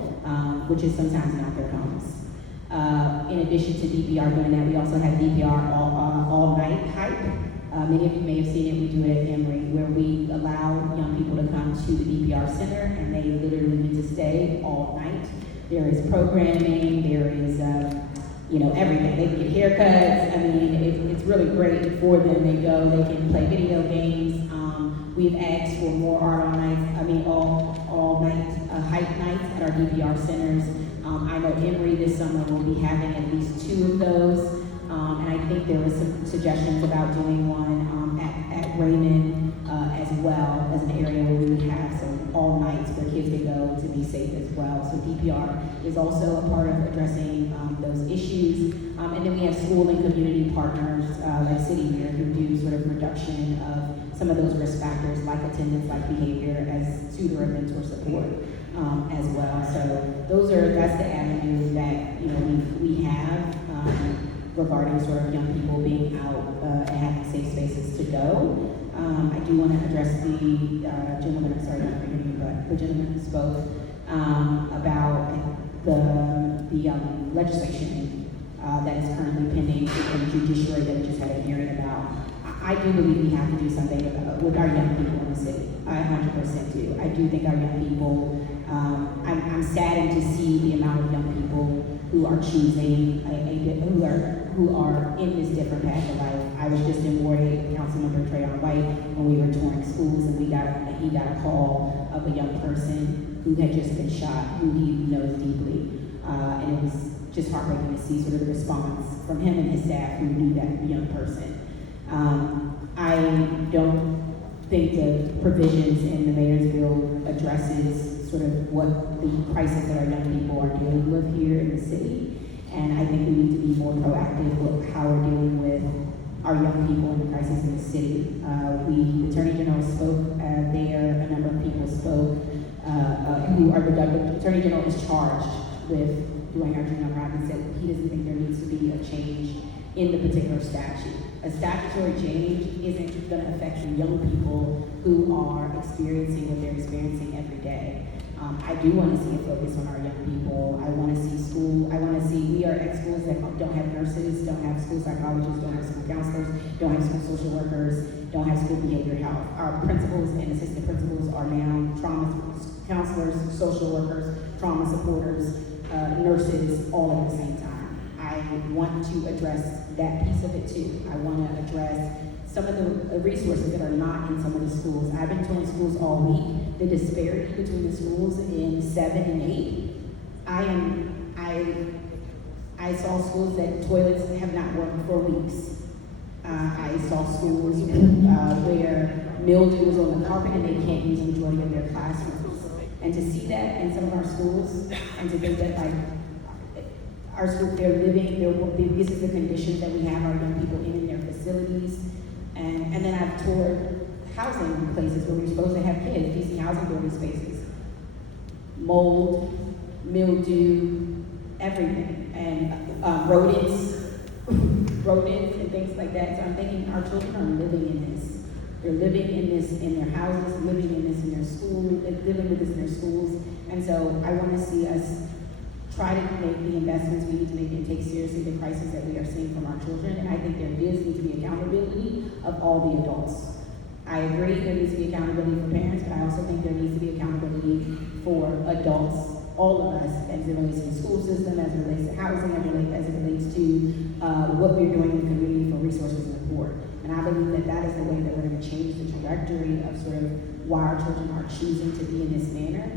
which is sometimes not their homes. In addition to DPR doing that, we also have DPR all night hype. Many of you may have seen it. We do it at Emory, where we allow young people to come to the DPR center, and they literally need to stay all night. There is programming. There is everything. They can get haircuts. I mean, it's really great for them. They go. They can play video games. We've asked for more art all night. All night hype nights at our DPR centers. I know Emory this summer will be having at least 2 of those. And I think there was some suggestions about doing one at Raymond as well as an area where we would have some all nights where kids could go to be safe as well. So DPR is also a part of addressing those issues. And then we have school and community partners like City Mayor who do sort of reduction of some of those risk factors like attendance, like behavior as tutor and mentor support as well. So that's the avenue that we have. Regarding sort of young people being out and having safe spaces to go. I do want to address the gentleman, I'm sorry, not forgetting, but the gentleman who spoke about the legislation that is currently pending in the judiciary that we just had a hearing about. I do believe we have to do something with our young people in the city. I 100% do. I do think our young people, I'm saddened to see the amount of young people who are choosing, who are in this different path of life. I was just in Warwick with Councilmember Trayon White when we were touring schools, and he got a call of a young person who had just been shot, who he knows deeply. And it was just heartbreaking to see sort of the response from him and his staff who knew that young person. I don't think the provisions in the mayor's bill addresses sort of what the crisis that our young people are dealing with here in the city. And I think we need to be more proactive with how we're dealing with our young people and the crisis in the city. The Attorney General spoke there, a number of people spoke, the Attorney General is charged with doing our juvenile rap and said he doesn't think there needs to be a change in the particular statute. A statutory change isn't going to affect the young people who are experiencing what they're experiencing every day. I do want to see a focus on our young people. I want to see we are at schools that don't have nurses, don't have school psychologists, don't have school counselors, don't have school social workers, don't have school behavior health. Our principals and assistant principals are now trauma counselors, social workers, trauma supporters, nurses, all at the same time. I want to address that piece of it too. I want to address some of the resources that are not in some of the schools. I've been touring schools all week. The disparity between the schools in 7 and 8. I saw schools that toilets have not worked for weeks. I saw schools where mildew was on the carpet and they can't use the majority of their classrooms. And to see that in some of our schools, and to think that our schools, this is the conditions that we have our young people in their facilities. And then I've toured housing places where we're supposed to have kids, decent housing building spaces. Mold, mildew, everything, and rodents and things like that. So I'm thinking our children are living in this. They're living in this in their houses, living in this in their school, living with this in their schools. And so I want to see us try to make the investments we need to make and take seriously the crisis that we are seeing from our children. And I think there does need to be accountability of all the adults. I agree there needs to be accountability for parents, but I also think there needs to be accountability for adults, all of us, as it relates to the school system, as it relates to housing, as it relates to what we're doing in the community for resources and support. And I believe that that is the way that we're going to change the trajectory of sort of why our children are choosing to be in this manner.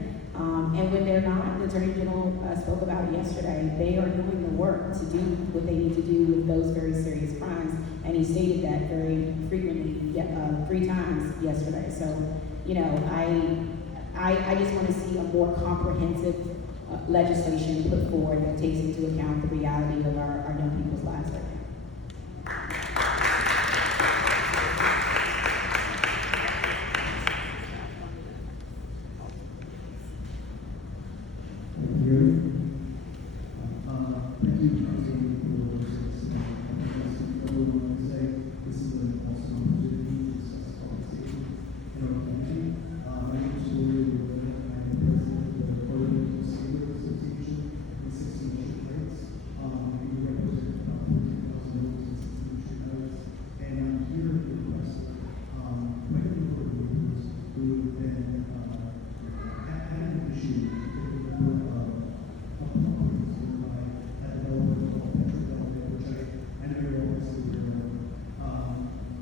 And when they're not, the Attorney General spoke about it yesterday, they are doing the work to do what they need to do with those very serious crimes. And he stated that very frequently, 3 times yesterday. So, you know, I just want to see a more comprehensive legislation put forward that takes into account the reality of our young people's lives right now. Thank you, Councilman, for the work. I want to say this is an awesome opportunity to discuss public safety in our community. My name is Gloria Rivera. I'm the president of the Portland Sailors Association in 16 Street Heights. We represent about 14,000 members in 16 Street Heights. And I'm here to request regular board members who have been had an issue with the number of properties whereby a developer called Petro Development, which I know you're obviously aware of.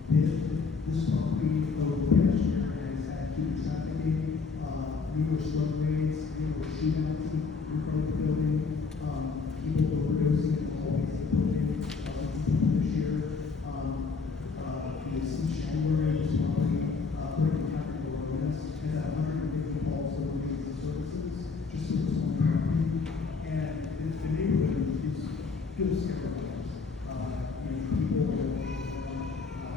This property over the past year has had huge trafficking, numerous drug raids, numerous shootouts in front of the building, people overdosing in the hallways of the building, people this year. Since January, this property, Berkeley County Government has had 150 calls for emergency services just for this one property. And the neighborhood feels scared of us. People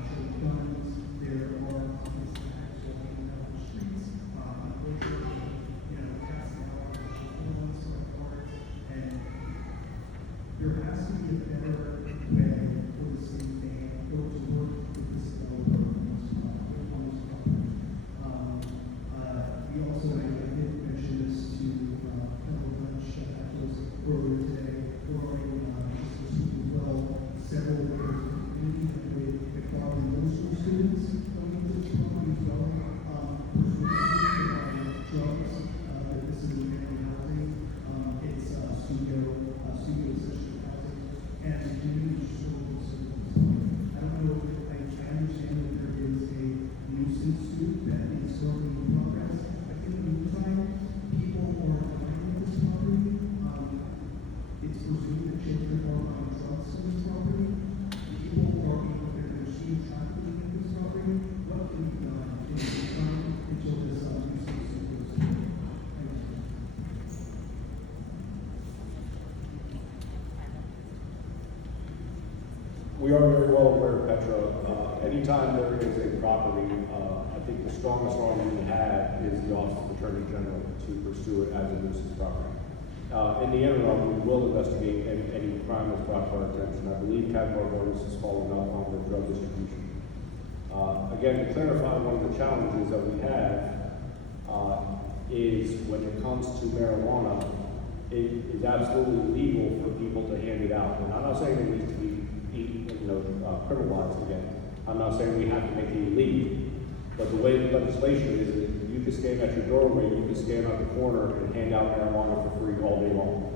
show guns. There are these attacks walking down the streets. Unfortunately, passing out on some cards. And there has to be a better way for the city to work with this developer on this property. We also, I did mention this to Fellow Lunch earlier today. We're already just this week as well. Several ways to quality middle school students going into this property as well. Drugs, that this is family housing. It's studio session housing, and community services. I don't know if I understand that there is a nuisance suit that is currently in progress. I think in the meantime, people are buying this property. It's presumed that children are buying drugs on this property. People are being perceived trafficking in this property. What can be done in the meantime until this nuisance suit goes through? Thank you. We are very well aware of Petra. Anytime there is a property, I think the strongest arm we have is the Office of Attorney General to pursue it as a nuisance property. In the interim, we will investigate any crime that's brought to our attention. I believe Cat Barbados is following up on the drug distribution. Again, to clarify, one of the challenges that we have is when it comes to marijuana, it is absolutely legal for people to hand it out. And I'm not saying it needs to be criminalized again. I'm not saying we have to make it illegal, but the way the legislation is that you can stand at your doorway, you can stand on the corner and hand out marijuana for free all day long.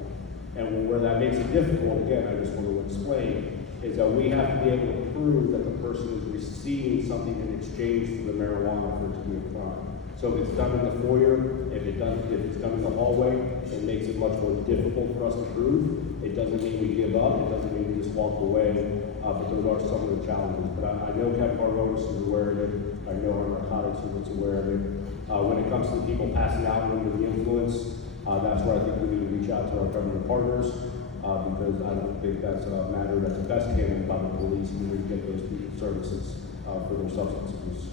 And where that makes it difficult, again, I just want to explain, is that we have to be able to prove that the person is receiving something in exchange for the marijuana for it to be a crime. So if it's done in the foyer, if it's done in the hallway, it makes it much more difficult for us to prove. It doesn't mean we give up, it doesn't mean we just walk away, but those are some of the challenges. But I know Kevin Barbados is aware of it, I know our narcotics unit's aware of it. When it comes to people passing out under the influence, that's where I think we need to reach out to our government partners, because I don't think that's a matter that's best handled by the police. We need to get those people services for their substance abuse.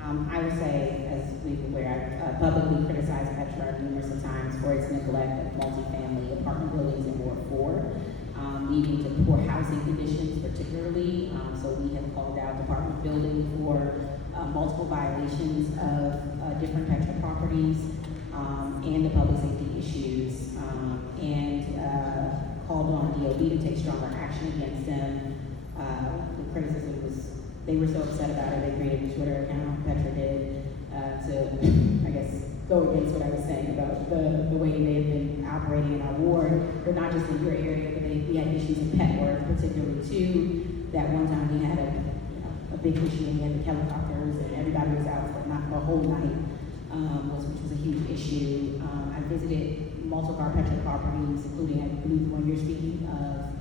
I would say, as we've aware, I've publicly criticized Petra numerous times for its neglect of multifamily apartment buildings in Ward 4, leading to poor housing conditions particularly. So we have called out the apartment building for multiple violations of different Petra properties and the public safety issues, and called on DOB to take stronger action against them. the criticism was, they were so upset about it, they created a Twitter account, Petra did, to, I guess, go against what I was saying about the way they've been operating in our ward, but not just in your area, but we had issues in Petworth particularly too. That one time we had a big issue and we had the helicopters and everybody was out for not a whole night, which was a huge issue. I visited multiple of our Petra properties, including I believe the one you're speaking of.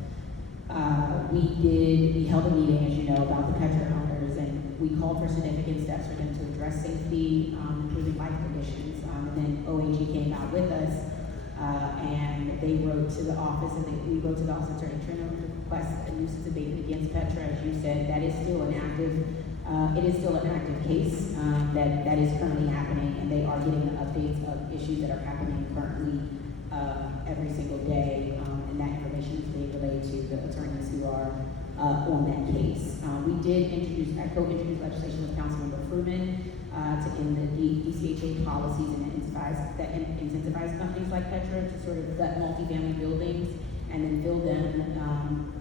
We held a meeting, as you know, about the Petra owners, and we called for significant steps for them to address safety, improving life conditions. And then OAG came out with us, and they wrote to the office, and we wrote to the Office of Attorney General to request a nuisance abatement against Petra. As you said, that is still an active, it is still an active case that is currently happening, and they are getting the updates of issues that are happening currently every single day, and that information is being relayed to the attorneys who are on that case. We did I co-introduced legislation with Councilmember Fruman to end the DCHA policies and incentivize companies like Petra to sort of gut multifamily buildings and then build them,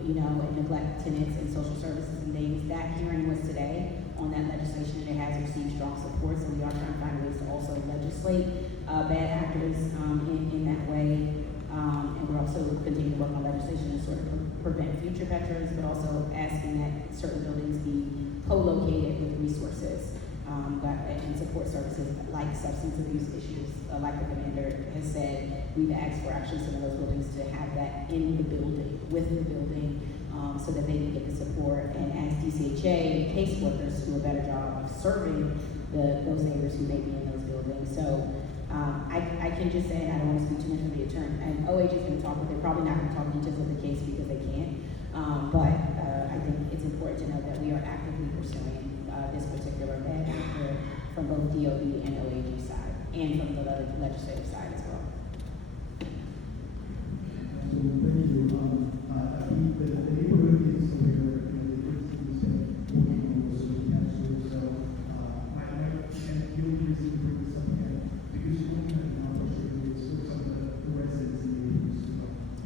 and neglect tenants and social services and things. That hearing was today on that legislation, and it has received strong support, so we are trying to find ways to also legislate bad actors in that way. And we're also continuing to work on legislation to sort of prevent future Petras, but also asking that certain buildings be co-located with resources and support services like substance abuse issues. Like the commander has said, we've asked for actually some of those buildings to have that in the building, with the building, so that they can get the support and ask DCHA caseworkers to do a better job of serving those neighbors who may be in those buildings. So I can just say, and I don't want to speak too much for the attorney, and OH is going to talk, but they're probably not going to talk details of the case because they can't. But I think it's important to know that we are actively pursuing this particular bad actor from both DOD and OAG side, and from the legislative side as well. So thank you. I think that the neighborhood is aware and the citizens are working on those councils. So and the only reason to bring this up again because you only have an opportunity to serve some of the residents in the neighborhoods.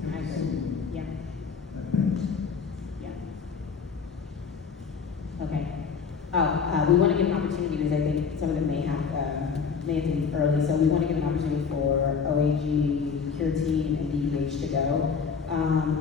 I agree. Yeah. Thanks. Yeah. Okay. We want to give an opportunity because I think some of them may have to leave early, so we want to give an opportunity for OAG, Cure Team, and DBH to go.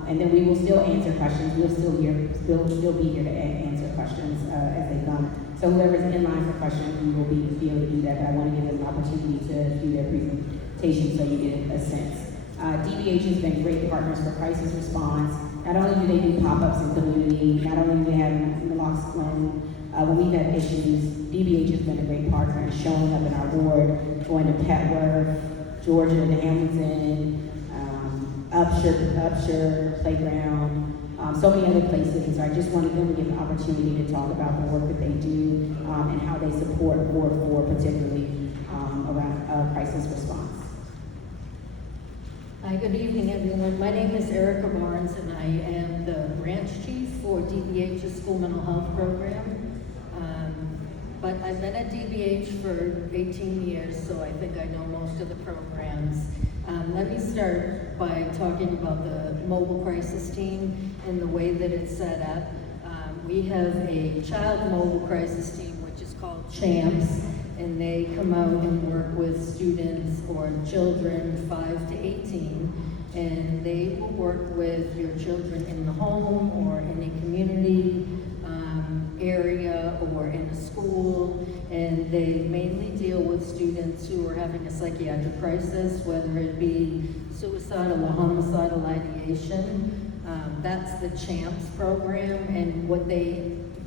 And then we will still answer questions. We'll still be here to answer questions as they come. So whoever's in line for questions, we will be able to do that, but I want to give them an opportunity to do their presentation so you get a sense. DBH has been great partners for crisis response. Not only do they do pop-ups in community, not only do they have naloxone, when we've had issues, DBH has been a great partner in showing up in our ward, going to Petworth, Georgia, to Hamilton, Upshur Playground, so many other places. And so I just wanted them to get an opportunity to talk about the work that they do and how they support Ward 4, particularly around crisis response. Hi, good evening, everyone. My name is Erica Barnes, and I am the branch chief for DBH's School Mental Health Program. But I've been at DBH for 18 years, so I think I know most of the programs. Let me start by talking about the mobile crisis team and the way that it's set up. We have a child mobile crisis team, which is called CHAMPS, and they come out and work with students or children 5 to 18, and they will work with your children in the home or in a community area or in a school, and they mainly deal with students who are having a psychiatric crisis, whether it be suicidal or homicidal ideation. That's the CHAMPS program, and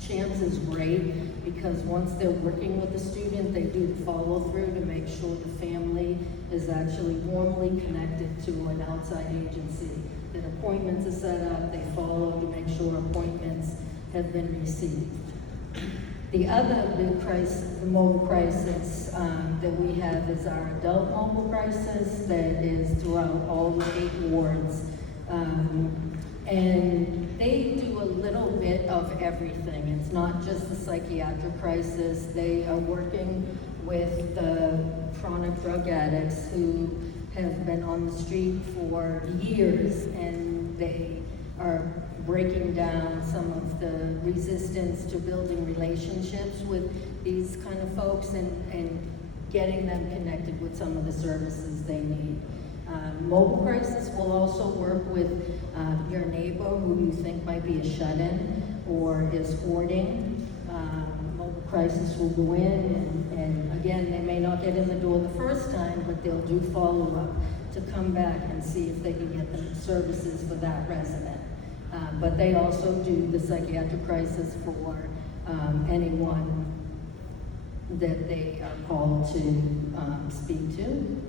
CHAMPS is great because once they're working with the student, they do the follow through to make sure the family is actually warmly connected to an outside agency. That appointments are set up, they follow to make sure appointments have been received. The other big crisis, the mobile crisis that we have is our adult mobile crisis that is throughout all the 8 wards. And they do a little bit of everything. It's not just the psychiatric crisis. They are working with the chronic drug addicts who have been on the street for years, and they are breaking down some of the resistance to building relationships with these kind of folks and getting them connected with some of the services they need. Mobile Crisis will also work with your neighbor who you think might be a shut-in or is hoarding. Mobile Crisis will go in and again, they may not get in the door the first time, but they'll do follow-up to come back and see if they can get the services for that resident. But they also do the psychiatric crisis for anyone that they are called to speak to.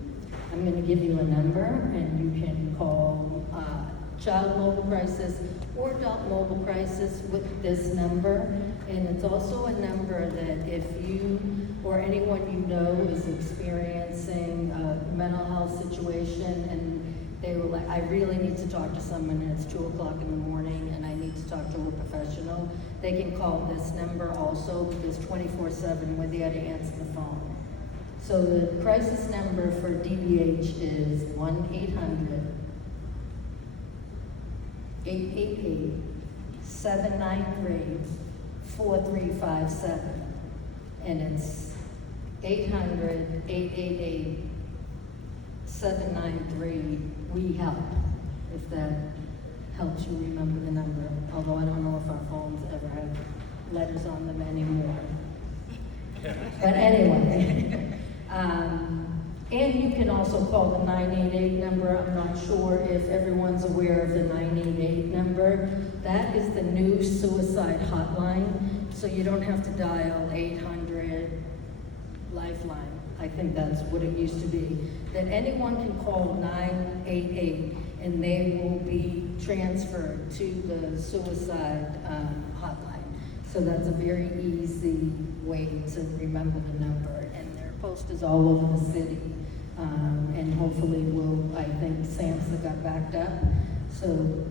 I'm going to give you a number, and you can call Child Mobile Crisis or Adult Mobile Crisis with this number. And it's also a number that if you or anyone you know is experiencing a mental health situation and they were like, I really need to talk to someone and it's 2 o'clock in the morning and I need to talk to a professional, they can call this number also because 24/7 we're there to answer the phone. So the crisis number for DBH is 1-800-888-793-4357. And it's 800-888-793-WE-HELP, if that helps you remember the number, although I don't know if our phones ever have letters on them anymore. But anyway, and you can also call the 988 number. I'm not sure if everyone's aware of the 988 number. That is the new suicide hotline, so you don't have to dial 800 Lifeline. I think that's what it used to be. That anyone can call 988 and they will be transferred to the suicide hotline. So that's a very easy way to remember the number. And there are posters all over the city. And hopefully I think SAMHSA got backed up. So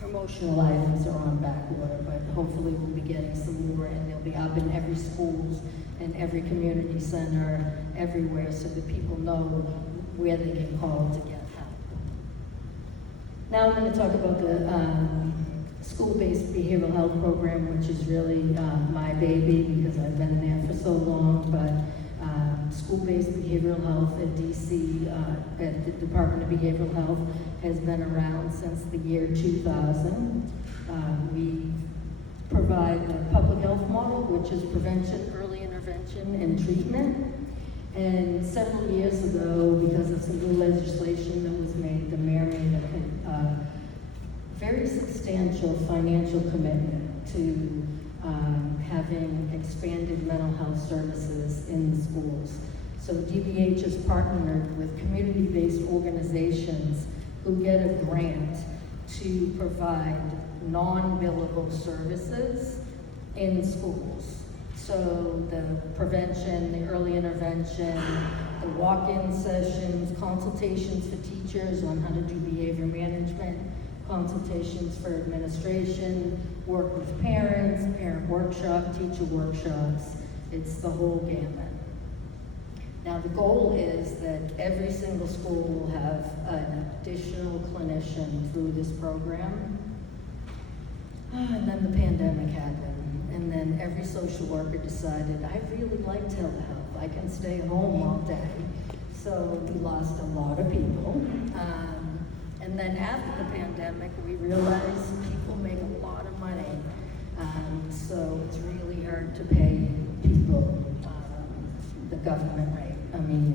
promotional items are on back order, but hopefully we'll be getting some more and they'll be up in every schools and every community center, everywhere, so that people know where they can call to get help. Now I'm going to talk about the school-based behavioral health program, which is really my baby because I've been there for so long, but school-based behavioral health at DC, at the Department of Behavioral Health, has been around since the year 2000. We provide the public health model, which is prevention, early intervention, and treatment. And several years ago, because of some new legislation that was made, the mayor made a very substantial financial commitment to having expanded mental health services in the schools. So DBH has partnered with community-based organizations who get a grant to provide non-billable services in schools. So the prevention, the early intervention, the walk-in sessions, consultations for teachers on how to do behavior management, consultations for administration, work with parents, parent workshop, teacher workshops. It's the whole gamut. Now the goal is that every single school will have an additional clinician through this program. And then the pandemic happened. And then every social worker decided, I really like telehealth. I can stay home all day. So we lost a lot of people. And then after the pandemic, we realized people make a lot of money. So it's really hard to pay people the government rate. I mean,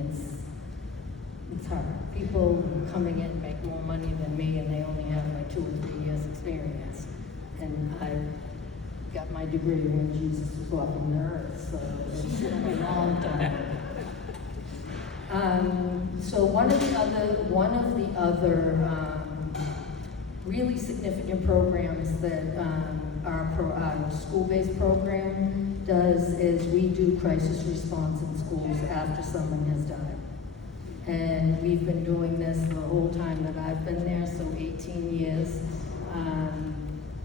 it's hard. People coming in make more money than me, and they only have like 2 or 3 years experience. And I got my degree when Jesus was walking the earth, so it's been a long time. So one of the other really significant programs that our school-based program does is we do crisis response in schools after someone has died. And we've been doing this the whole time that I've been there, so 18 years.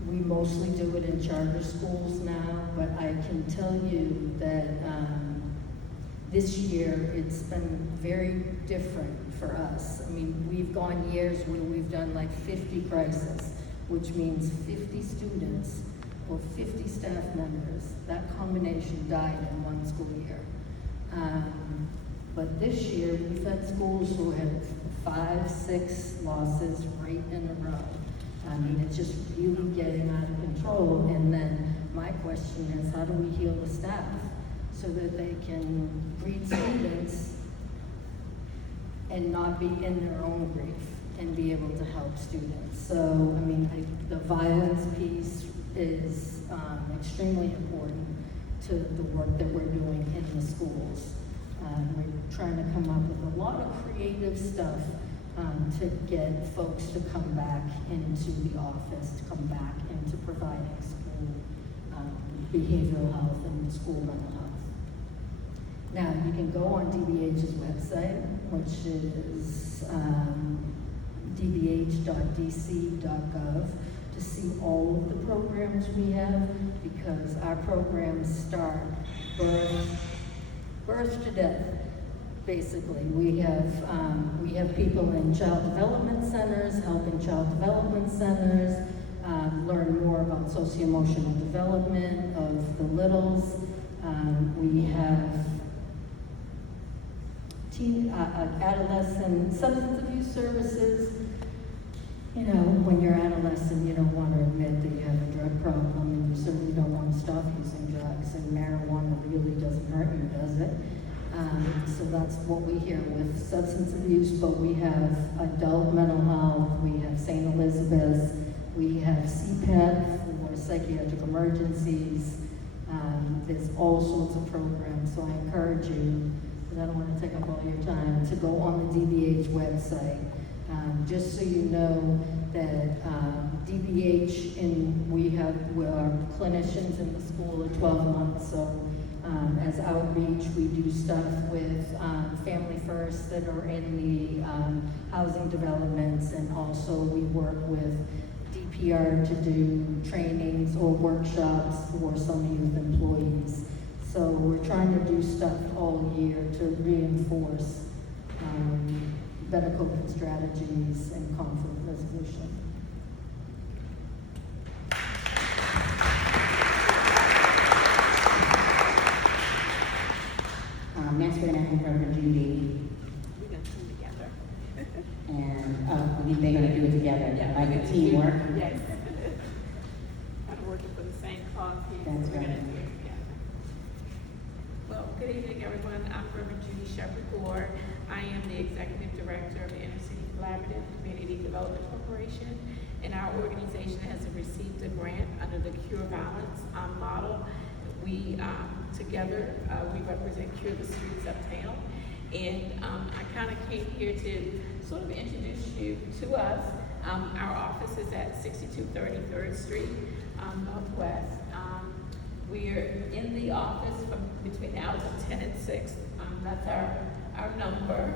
We mostly do it in charter schools now, but I can tell you that this year it's been very different for us. I mean, we've gone years where we've done like 50 crises which means 50 students or 50 staff members. That combination died in one school year. But this year, we've had schools who had 5, 6 losses right in a row. I mean, it's just really getting out of control. And then my question is, how do we heal the staff so that they can greet students and not be in their own grief and be able to help students? So, I mean, the violence piece is extremely important to the work that we're doing in the schools. We're trying to come up with a lot of creative stuff to get folks to come back into the office, to come back into providing school behavioral health and school mental health. Now, you can go on DBH's website, which is dbh.dc.gov, to see all of the programs we have, because our programs start birth to death, basically. We have people in child development centers, helping child development centers, learn more about socio-emotional development of the littles. We have adolescent substance abuse services. You know, when you're adolescent, you don't want to admit that you have a drug problem, and you certainly don't want to stop using drugs, and marijuana really doesn't hurt you, does it? So that's what we hear with substance abuse, but we have adult mental health, we have St. Elizabeth's, we have CPET for psychiatric emergencies. There's all sorts of programs, so I encourage you, because I don't want to take up all your time, to go on the DBH website. Just so you know that DBH, we are clinicians in the school at 12 months, so as outreach, we do stuff with Family First that are in the housing developments, and also we work with DPR to do trainings or workshops for some youth employees. So we're trying to do stuff all year to reinforce better coping strategies and conflict resolution. Next, we're gonna have Reverend Judy, We're gonna come together. and we think they're gonna do it together, like a teamwork. Yes. I'm working for the same cause here. That's We're gonna right. do it together. Well, good evening, everyone. I'm Reverend Judy Shepherd-Gore. I am the Executive Director of the Inner City Collaborative Community Development Corporation, and our organization has received a grant under the Cure Violence model. We, together, we represent Cure the Streets Uptown, and I kind of came here to sort of introduce you to us. Our office is at 6230 3rd Street, Northwest. We're in the office from between hours of 10 and 6. That's our number.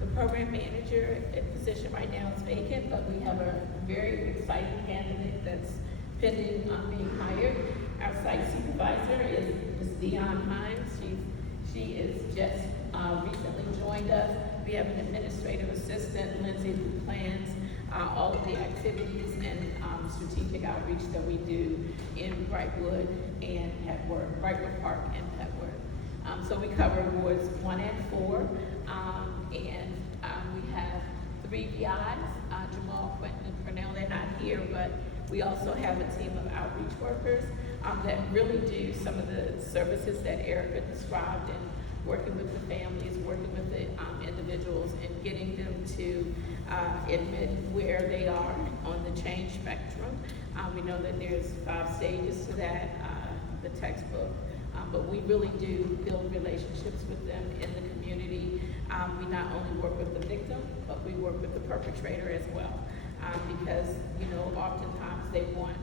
The program manager position right now is vacant, but we have a very exciting candidate that's pending on being hired. Our site supervisor is Ms. Dion Hines. She is just recently joined us. We have an administrative assistant, Lindsay, who plans all of the activities and strategic outreach that we do in Brightwood and Petworth, Brightwood Park and Petworth. So we cover wards 1 and 4, and we have 3 VIs, Jamal, Quentin, and Purnell. They're not here, but we also have a team of outreach workers that really do some of the services that Erica described, and working with the families, working with the individuals, and getting them to admit where they are on the change spectrum. We know that there's 5 stages to that, the textbook, but we really do build relationships with them in the community. We not only work with the victim, but we work with the perpetrator as well, because, you know, oftentimes they want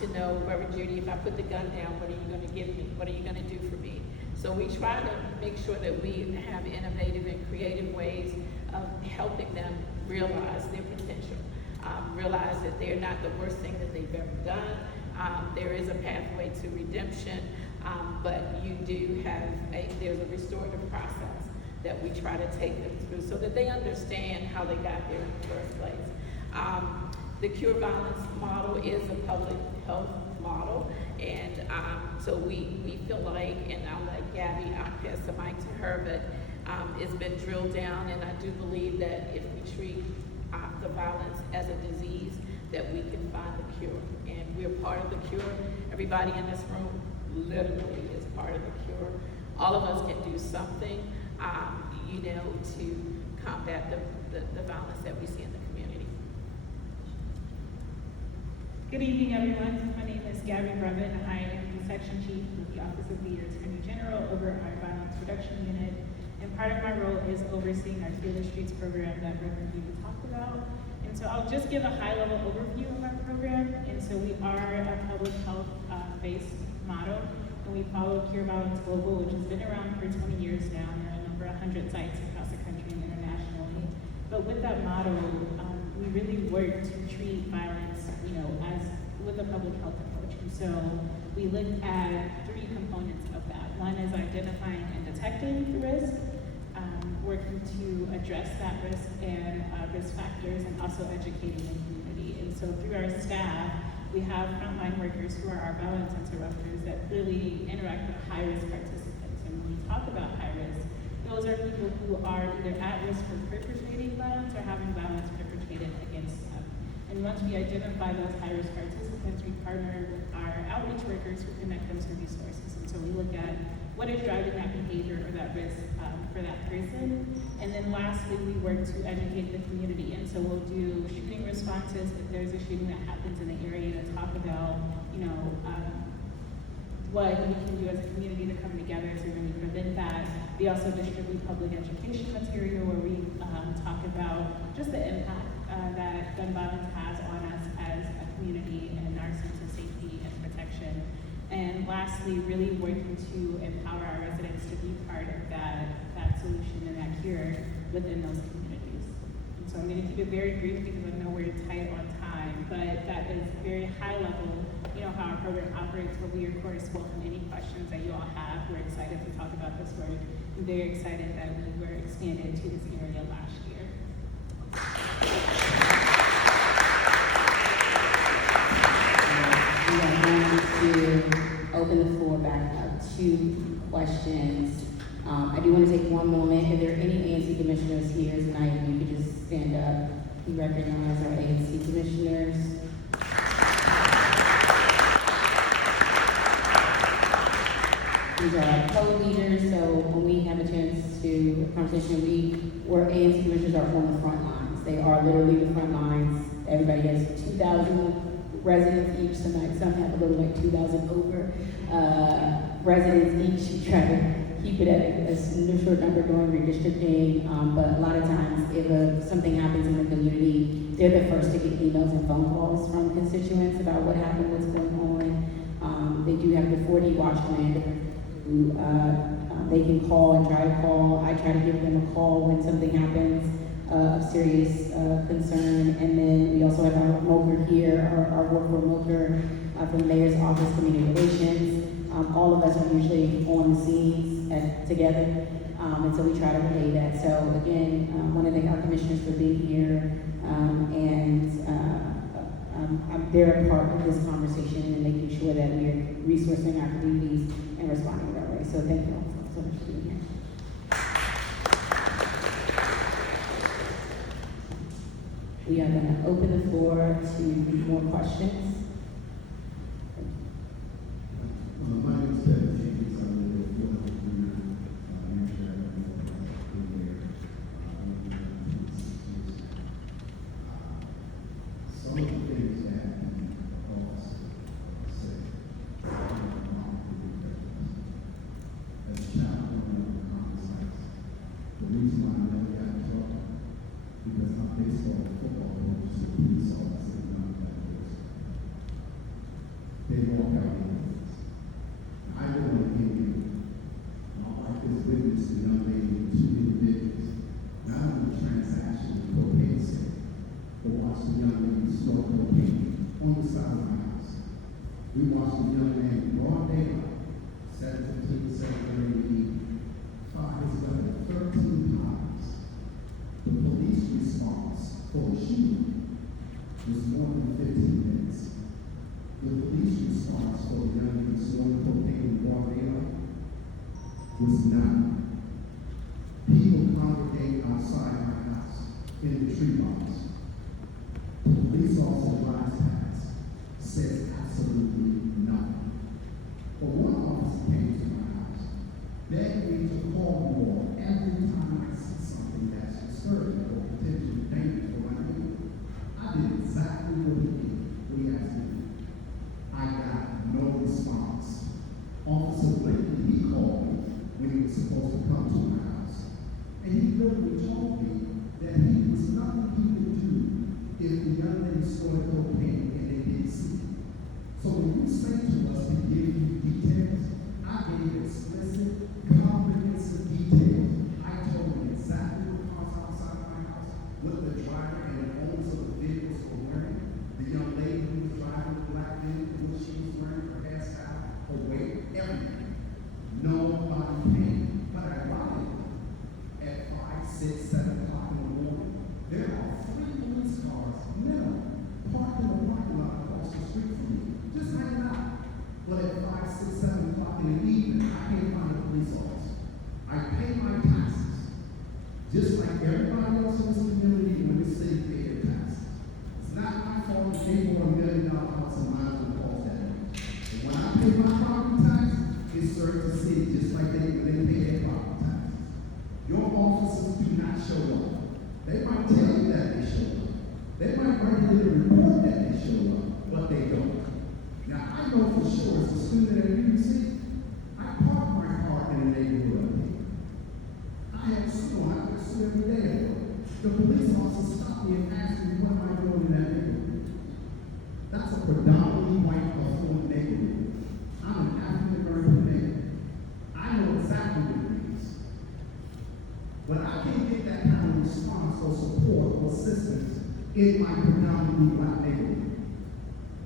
to know, Reverend Judy, if I put the gun down, what are you going to give me? What are you going to do for me? So we try to make sure that we have innovative and creative ways of helping them realize their potential, realize that they're not the worst thing that they've ever done. There is a pathway to redemption, but you do have there's a restorative process that we try to take them through so that they understand how they got there in the first place. The Cure Violence model is a public health model, and so we feel like, and I'll let Gabby, I'll pass the mic to her, but it's been drilled down, and I do believe that if we treat the violence as a disease, that we can find the cure. And we're part of the cure. Everybody in this room literally is part of the cure. All of us can do something, to combat the violence that we see in the community. Good evening, everyone. My name is Gabby Brevin. I am the section chief with the Office of the Attorney General over our Violence Reduction Unit. And part of my role is overseeing our Heal the Streets program that Reverend Eva talked about. And so I'll just give a high-level overview of our program. And so we are a public health based model, and we follow Cure Violence Global, which has been around for 20 years now. There are over 100 sites across the country and internationally. But with that model, we really work to treat violence, as with a public health approach. And so we look at three components of that. One is identifying and detecting the risk, working to address that risk and risk factors, and also educating the community. And so through our staff, we have frontline workers who are our violence interrupters that really interact with high-risk participants. And when we talk about high risk, those are people who are either at risk for perpetrating violence or having violence perpetrated against them. And once we identify those high-risk participants, we partner with our outreach workers who connect them to resources. And so we look at what is driving that behavior or that risk for that person. And then lastly, we work to educate the community. And so we'll do shooting responses if there's a shooting that happens in the area, to talk about, what we can do as a community to come together to really prevent that. We also distribute public education material where we talk about just the impact that gun violence has on us as a community and our sense of safety and protection. And lastly, really working to empower our residents to be part of that solution and that cure within those communities. And so I'm going to keep it very brief because I know we're tight on time, but that is very high level, how our program operates. But we of course welcome any questions that you all have. We're excited to talk about this work. I'm very excited that we were expanded to this area last year. We are going to open the floor back up to questions. I do want to take one moment. If there are any ANC commissioners here tonight, if you could just stand up. We recognize our ANC commissioners. These are our co-leaders, so when we have a chance to conversation, where ANC commissioners are on the front lines. They are literally the front lines. Everybody has 2,000 residents each tonight. Some have a little like 2,000 over residents each. We try to keep it at a short number during redistricting, but a lot of times if something happens in the community, they're the first to get emails and phone calls from constituents about what happened, what's going on. They do have the 4D watch commander who they can call and try to call. I try to give them a call when something happens of serious concern. And then we also have our MOCR here, our work for MOCR from the Mayor's Office, Community Relations. All of us are usually on the scenes together, and so we try to relay that. So again, I want to thank our commissioners for being here, and they're a part of this conversation and making sure that we are resourcing our communities and responding that way. So thank you all so much for being here. We are going to open the floor to more questions. My name is Ted Jenkins. I'm the some of the things that happen across say as a child growing up in common sites. The reason why I never got in trouble because my baseball and football coaches and police officers and none of that was. They walk out in I live on a Indian. My wife has witnessed a young lady with two individuals, not on the transaction of cocaine sale, but watched the young lady snort cocaine on the side of my house. We watched the young man in broad daylight, 7:15, 7:30 in the evening, fire his weapon 13 times. The police response for the shooting was more response for the young lady snorting cocaine in Barnard was not. People congregate outside my house in the tree box. The police officer drives past, says absolutely nothing. But one officer came to my house, begged me to call more every time I see something that's disturbing or potentially dangerous for my neighborhood. I did exactly what he did, what he asked me to do. I got no response. Officer Blakely, he called me when he was supposed to come to my house. And he literally told me that he was nothing he could do if the young lady snorted cocaine and they didn't see it. So when you say to us to give you details, I gave explicit, comprehensive details. I told him exactly what cars outside my house, what the driver and the owners of the vehicles were wearing, the young lady who was driving the black vehicle, what she was wearing, her hairstyle, her weight, everything. Nobody came. But ironically, at 5, 6, 7 o'clock in the morning, there are 3 police cars, minimum, parked in the parking lot across the street from me, just hanging out. But at 5, 6, 7 o'clock in the evening, I can't find a police officer. I pay my taxes, just like everybody else in this community when the city pay their taxes. It's not my fault if they bought $1 million house and mine will cost that much. And when I pay my property tax, it serves the city just like they pay their property taxes. Your officers do not show up. They might tell you that they show up. They might write a little report that they show up, but they don't. Now, I know for sure as a student at UC, I park my car in the neighborhood up here. I have a school, I go to school every day at work. The police officer stopped me and asked me what am I doing in that neighborhood. That's a predominantly white affluent neighborhood. I'm an African-American man. I know exactly what it is. But I can't get that kind of response or support or assistance in my predominantly black neighborhood.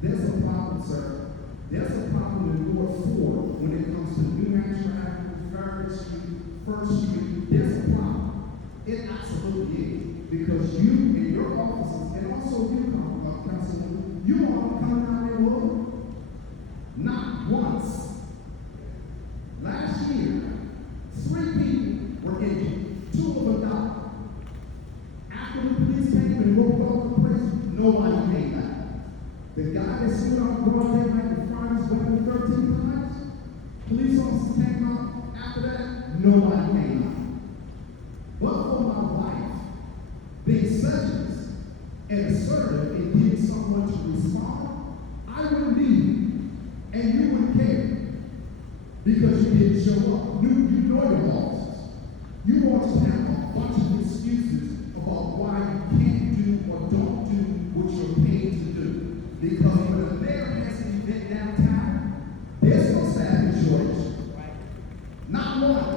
There's a problem, sir. There's a problem in North Ford when it comes to New Hampshire Avenue, Fairwood Street, First Street. There's a problem. It absolutely is. Because you and your officers, and also you, Councilman, you all come down there with not once. Last year, 3 people were injured. 2 of them died. After the police came and rolled off the place, nobody came back. The guy that stood on broad daylight and fired his weapon 13 times, police officers came out. After that, nobody came out. But for my wife, being selfless and assertive in getting someone to respond, I wouldn't leave, and you wouldn't care because you didn't show up. You know your officers. You want to have a bunch of excuses about why you can't do or don't do what you're paid to do. Because when a mayor has an event downtown, there's no staffing shortage. Not one.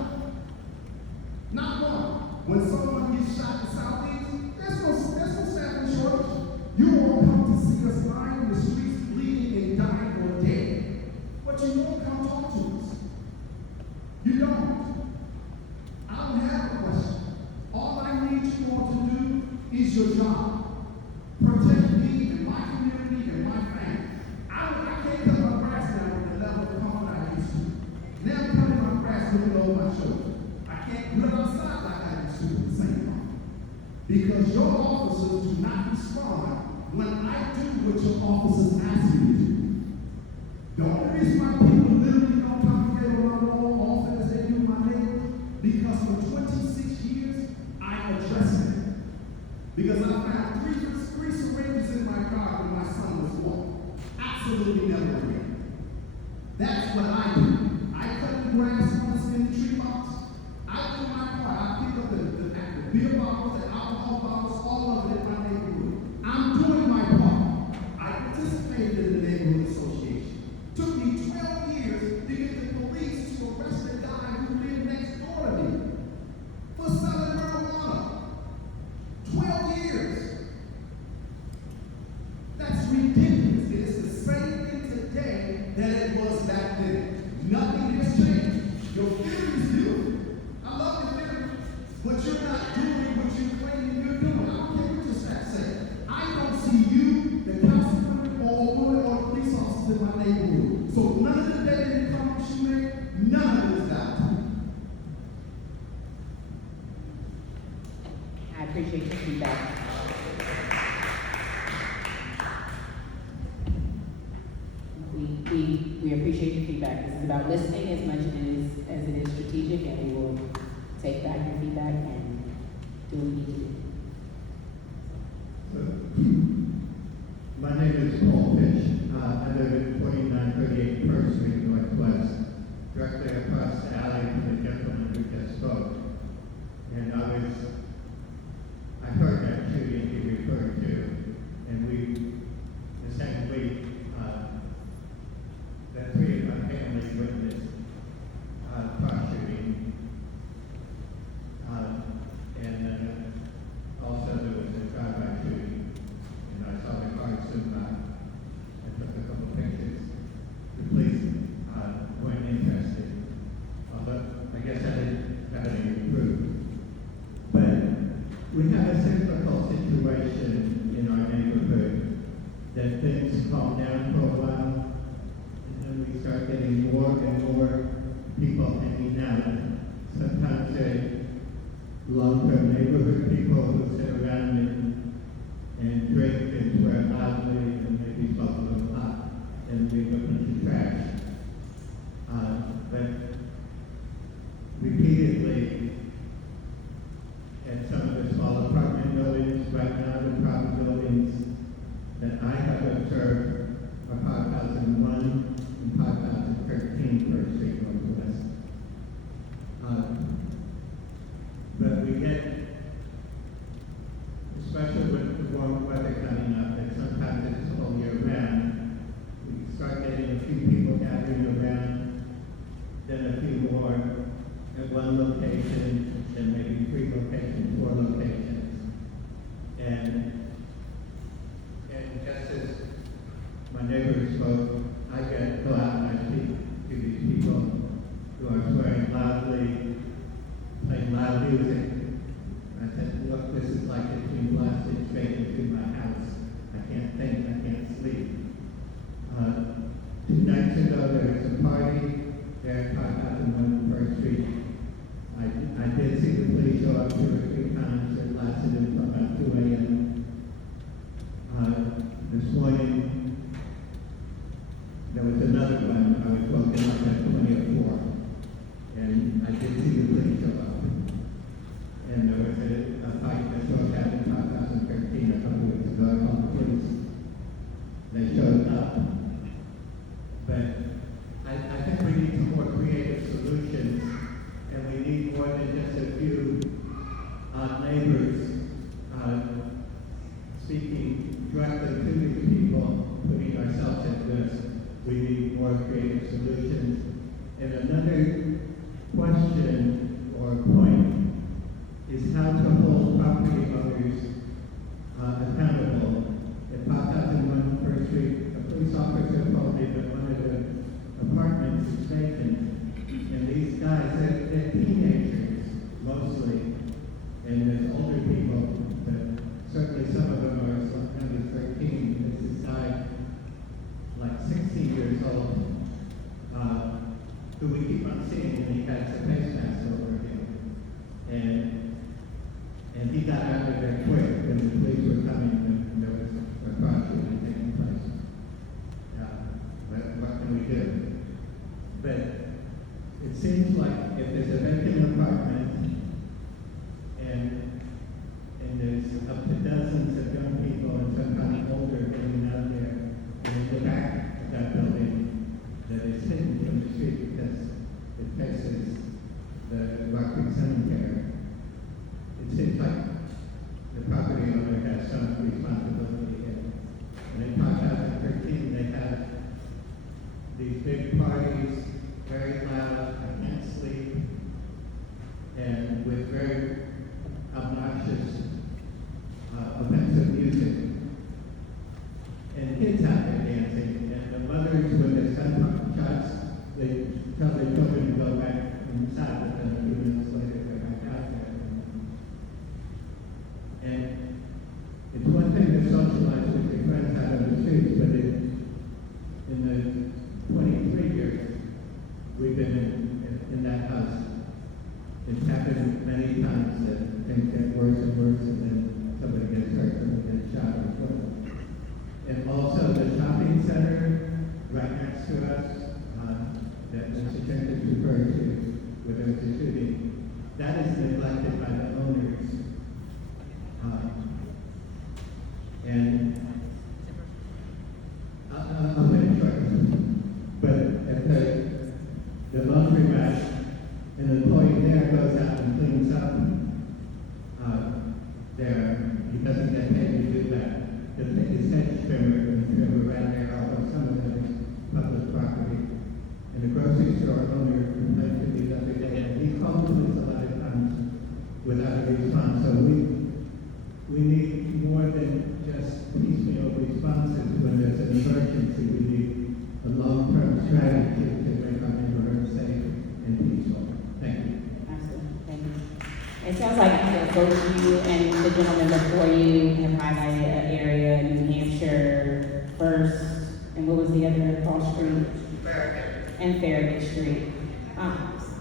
Not one. When someone gets shot in Southeast, there's no staffing shortage. You all come to see us lying in the streets, bleeding and dying or dead. But you won't come talk to us. You don't. I don't have a question. All I need you all to do is your job. Protect me and my community and my family. I can't cut my grass now with the level of comfort I used to. Now I'm cutting my grass looking over my shoulder. I can't do it outside like I used to at the same time. Because your officers do not respond when I do what your officers ask me to do. The only reason why people literally don't congregate around the law often as they do my neighbors, because for 26 years, I addressed it. Because I found three syringes in my car when my son was born. Absolutely never again. That's what I do. I cut the grass on the tree box. I do my part. I pick up the beer bottles, the alcohol bottles, all of it in my neighborhood. I'm doing my part. I participated in the neighborhood association. Took me 12 years to get the police to arrest a guy who lived next door to me for selling marijuana. 12 years. That's ridiculous. It is the same thing today that it was back then. Nothing has changed. Your theory is beautiful. I love your theory. But you're not doing what you're claiming you're doing. I don't care what your stats say. I don't see you, the councilman, or the police officers in my neighborhood. appreciate your feedback. This is about listening as much as it is strategic, and we will take back your feedback and do what we need to do. My name is Paul Fish. I live at 4938 First Street Northwest, directly across the alley from the gentleman who just spoke. And I heard that shooting he referred to, and the same week, that 3 of my family witnessed cross shooting. And then also there was a drive-by shooting, and I saw the car zoom by. I took a couple pictures. The police weren't interested, although I guess I didn't have any proof. But we have a cyclical situation in our neighborhood that things calm down for a while, and then we start getting more and more people hanging out. Sometimes they're long-term neighborhood people who sit around and drink and swear loudly and maybe smoke a little pot and leave a bunch of trash. But repeatedly, at some of the small apartment buildings, right now the problem buildings that I have observed are 5001 and 5013 First Street Northwest. But we get, especially with the warm weather coming up, and sometimes it's all year round, we start getting a few people gathering around, then a few more at one location, then maybe 3 locations, 4 locations. And just as my neighbor spoke, I go out and I speak to these people who are swearing loudly, playing loud music. I said, look, this is like it's being blasted straight into my house. I can't think, I can't sleep. 2 nights ago, there was a party there at 5001 First Street. I did see the police show up 2 or 3 times. It lasted until about 2 a.m. This morning, there was another one. I was woken up at 20:04, and I did see the police show up. And there was a fight that broke out in 2013, a couple weeks ago. I called the police. They showed up. But I think we need some more creative solutions, and we need more than just a few neighbors speaking directly to these people, putting ourselves at risk. We need more creative solutions. And another question or point is how to hold property owners accountable. At 5001 First Street, a police officer told me that one of the apartments is vacant, and these guys, they're teenagers mostly, and there's older people, but certainly some of them are as young as 13. This is guy like 16 years old, who we keep on seeing, and he has a face mask over him. And he got out of there quick when the police were coming, and there was a cross shooting taking place. What can we do? But it seems like if there's a vacant apartment and there's up to dozens of young people and sometimes older living out there, and in the back of that building that is hidden from the street because it faces the Rock Creek Cemetery, it seems like the property owner has some responsibility here. And in 2013, they had these big parties, very loud, I can't sleep, and with very obnoxious, offensive music. And kids out there dancing, and the mothers, when there's gunshots, they tell their children to go back inside, but then a few minutes later, they're back out there. And it's one thing to socialize with your friends out on the streets, but in the 23 years we've been in that house, it's happened many times that things get worse and worse, and then somebody gets hurt, somebody gets shot or killed. And also the shopping center right next to us, the laundry rack, and the employee there goes out and cleans up, there, he doesn't get paid to do that. The thing is hedge trimmer and trimmer around there, although some of them is public property. And the grocery store owner complains to me the other day, and he's called the police a lot of times without a response. So we need more than just piecemeal responses when there's an emergency. We need a long-term strategy to make our neighborhood safe and peaceful. Thank you. Absolutely, thank you. It sounds like both you and the gentleman before you have highlighted an area, New Hampshire first, and what was the other cross street? And Farragut Street.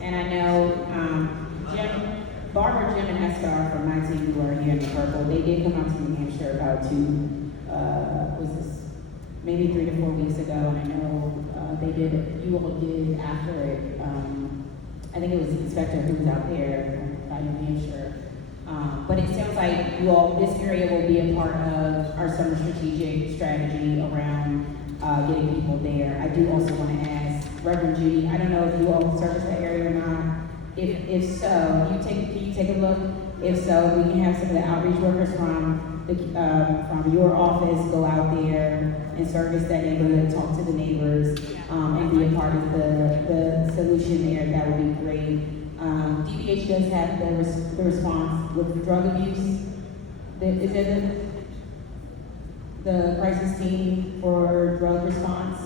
And I know Jim, Barbara, Jim, and Escar from my team who are here in the purple, they did come out to New Hampshire about maybe 3 to 4 weeks ago, and I know you all did after it. I think it was the inspector who was out there by New Hampshire. But it sounds like you all, this area will be a part of our summer strategic strategy around getting people there. I do also want to ask Reverend Judy, I don't know if you all service that area or not. If so, can you take a look? If so, we can have some of the outreach workers from your office go out there and service that neighborhood, talk to the neighbors, and be a part of the solution there. That would be great. DBH does have the response with drug abuse. Is it the crisis team for drug response?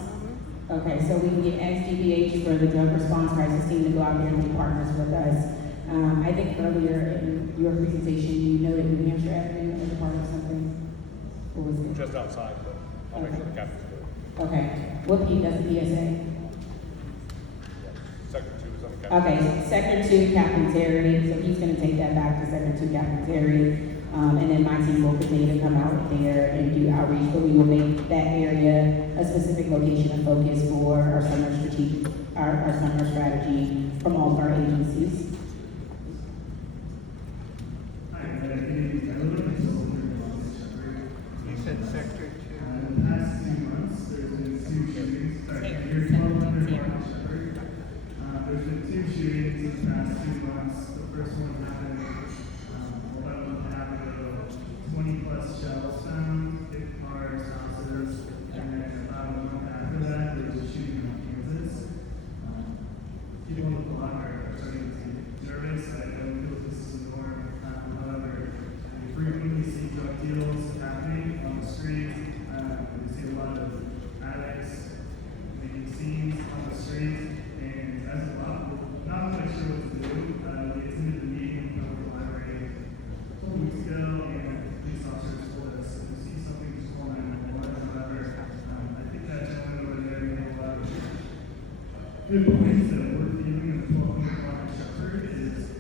Okay, so we can get DBH for the drug response crisis team to go out there and be partners with us. I think earlier in your presentation, you noted New Hampshire Avenue as a part of something. What was it? Just outside, but I'll make sure the captain's good. Okay. What P does the PSA? Sector 2 is on the captain. Okay, Sector 2, Captain Terry, so he's gonna take that back to Sector 2, Captain Terry. And then my team will continue to come out there and do outreach, but we will make that area a specific location of focus for our summer strategy from all of our agencies. You said sector 2. In the past 2 months, there's been 2 shootings. Sorry, you're 1200 Barnard Shepherd. There's been 2 shootings in the past 2 months. The first one happened about a month and a half ago. 20+ shells found, hit cars, houses, and then about a month after that, there was a shooting in Kansas. People on the block are starting to get nervous. I don't feel this is a norm. However, we frequently see drug deals happening on the street. We see a lot of addicts making scenes on the street, and as a lot, we're not quite sure what to do. We attended the meeting of the library a couple weeks ago, and police officers told us if we see something, just call 911. However, I think that gentleman over there made a lot of good points that we're feeling in the 1200 Barnard Shepherd is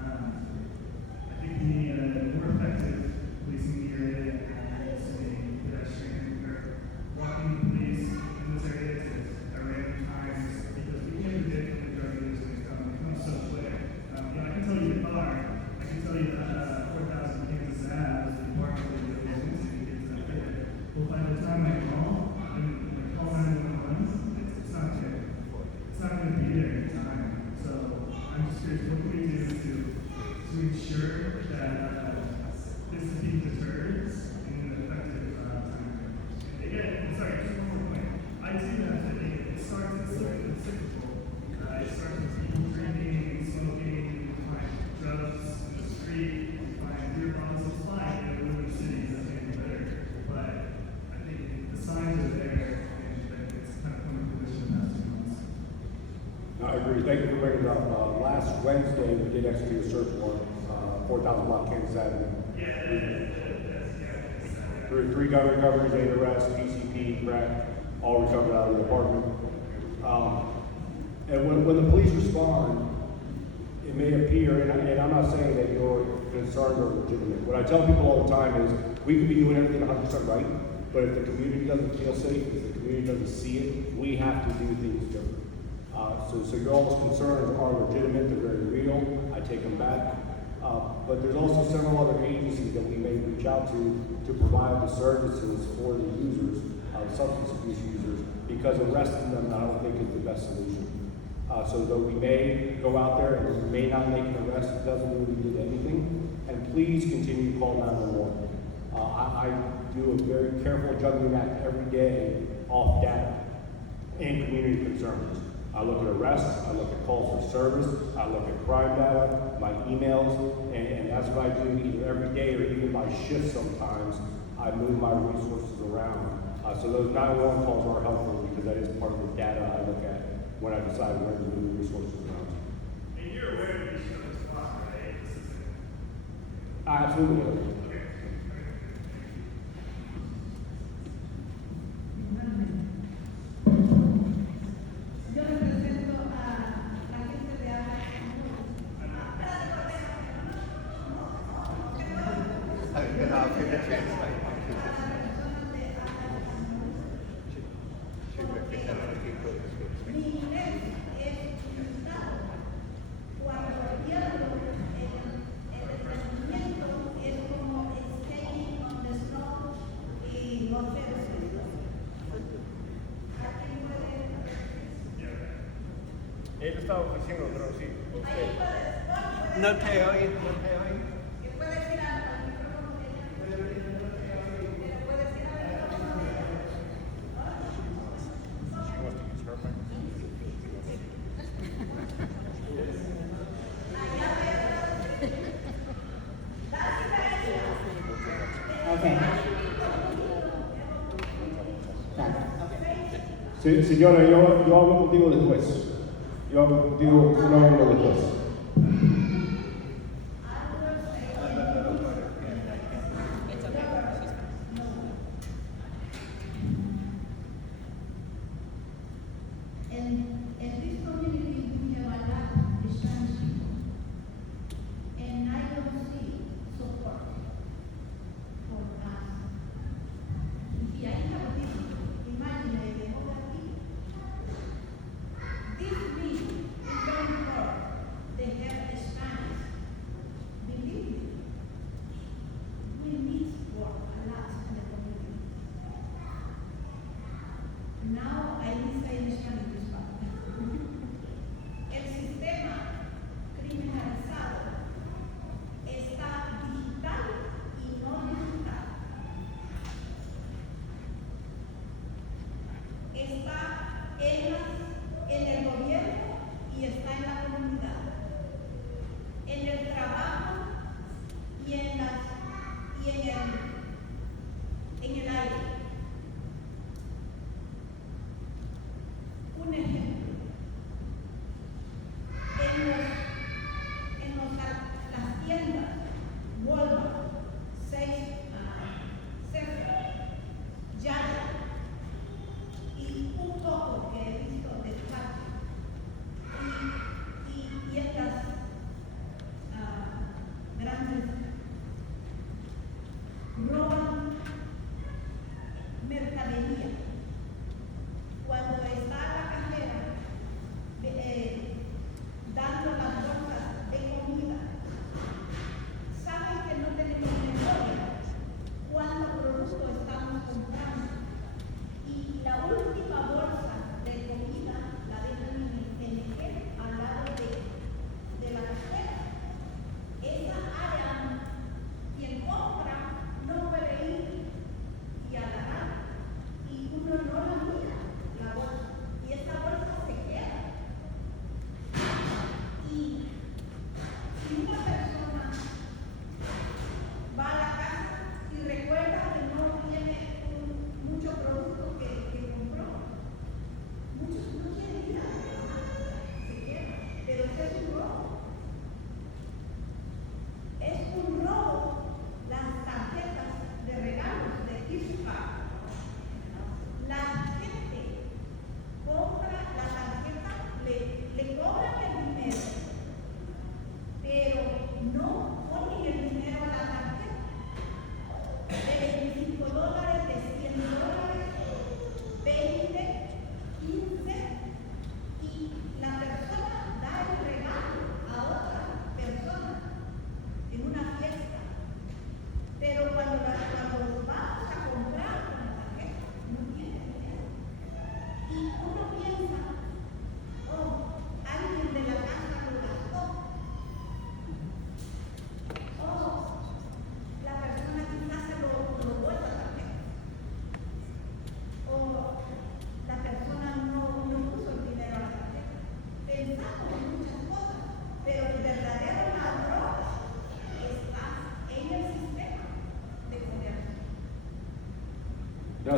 I think we need more effective policing the area and sending pedestrian or walking police in this area at random times because we can't predict when the drug dealers are going to come. It comes so quick. I can tell you the car. I can tell you that 4,000 Kansas Ave is the apartment that we live in and gets up there. Well, by the time I call and call 911, it's not there. It's not going to be there in time. So I'm just curious, what can we do to ensure that this is being deterred in an effective time frame? And again, sorry, just one more point. I do have to think it starts, it's cyclical. It starts with people drinking, smoking, you find drugs in the street, you find beer bottles, it's fine. You know, we live in cities, that's maybe better. But I think the signs are there, and that it's kind of coming to fruition in the past 2 months. I agree. Thank you for bringing it up. Last Wednesday, we did execute a search warrant, 4,000 block Kansas Avenue. There were 3 gun recoveries, 8 arrests, PCP, crack, all recovered out of the apartment. And when the police respond, it may appear, and I'm not saying that your concerns are legitimate. What I tell people all the time is, we could be doing everything 100% right, but if the community doesn't feel safe, if the community doesn't see it, we have to do things different. So your all's concerns are legitimate, they're very real, I take them back. But there's also several other agencies that we may reach out to provide the services for the users, substance abuse users, because arresting them I don't think is the best solution. So though we may go out there and we may not make an arrest, it doesn't mean we did anything. And please continue to call 911. I do a very careful juggling act every day off data and community concerns. I look at arrests, I look at calls for service, I look at crime data, my emails, and that's what I do either every day or even by shift sometimes. I move my resources around. So those 911 calls are helpful because that is part of the data I look at when I decide where to move resources around. And you're aware that you should respond, right? This isn't. I absolutely am. Yo represento a la gente de habla. Mi inglés es limitado. Cuando pierdo el entendimiento es como skating on the snow y no sé decirlo. Aquí puede. Él estaba diciendo, pero sí. Ahí puede. No te oye, no te oye. Que puede decir algo al micrófono de ella. Pero puede decir al micrófono de ella. Okay. Sí, señora, yo hablo contigo después. Yo hablo contigo una hora después. In this community, we have a lot of Spanish people, and I don't see support for us. Si hay una imagine de otra aquí, this meeting is very important. They have a Spanish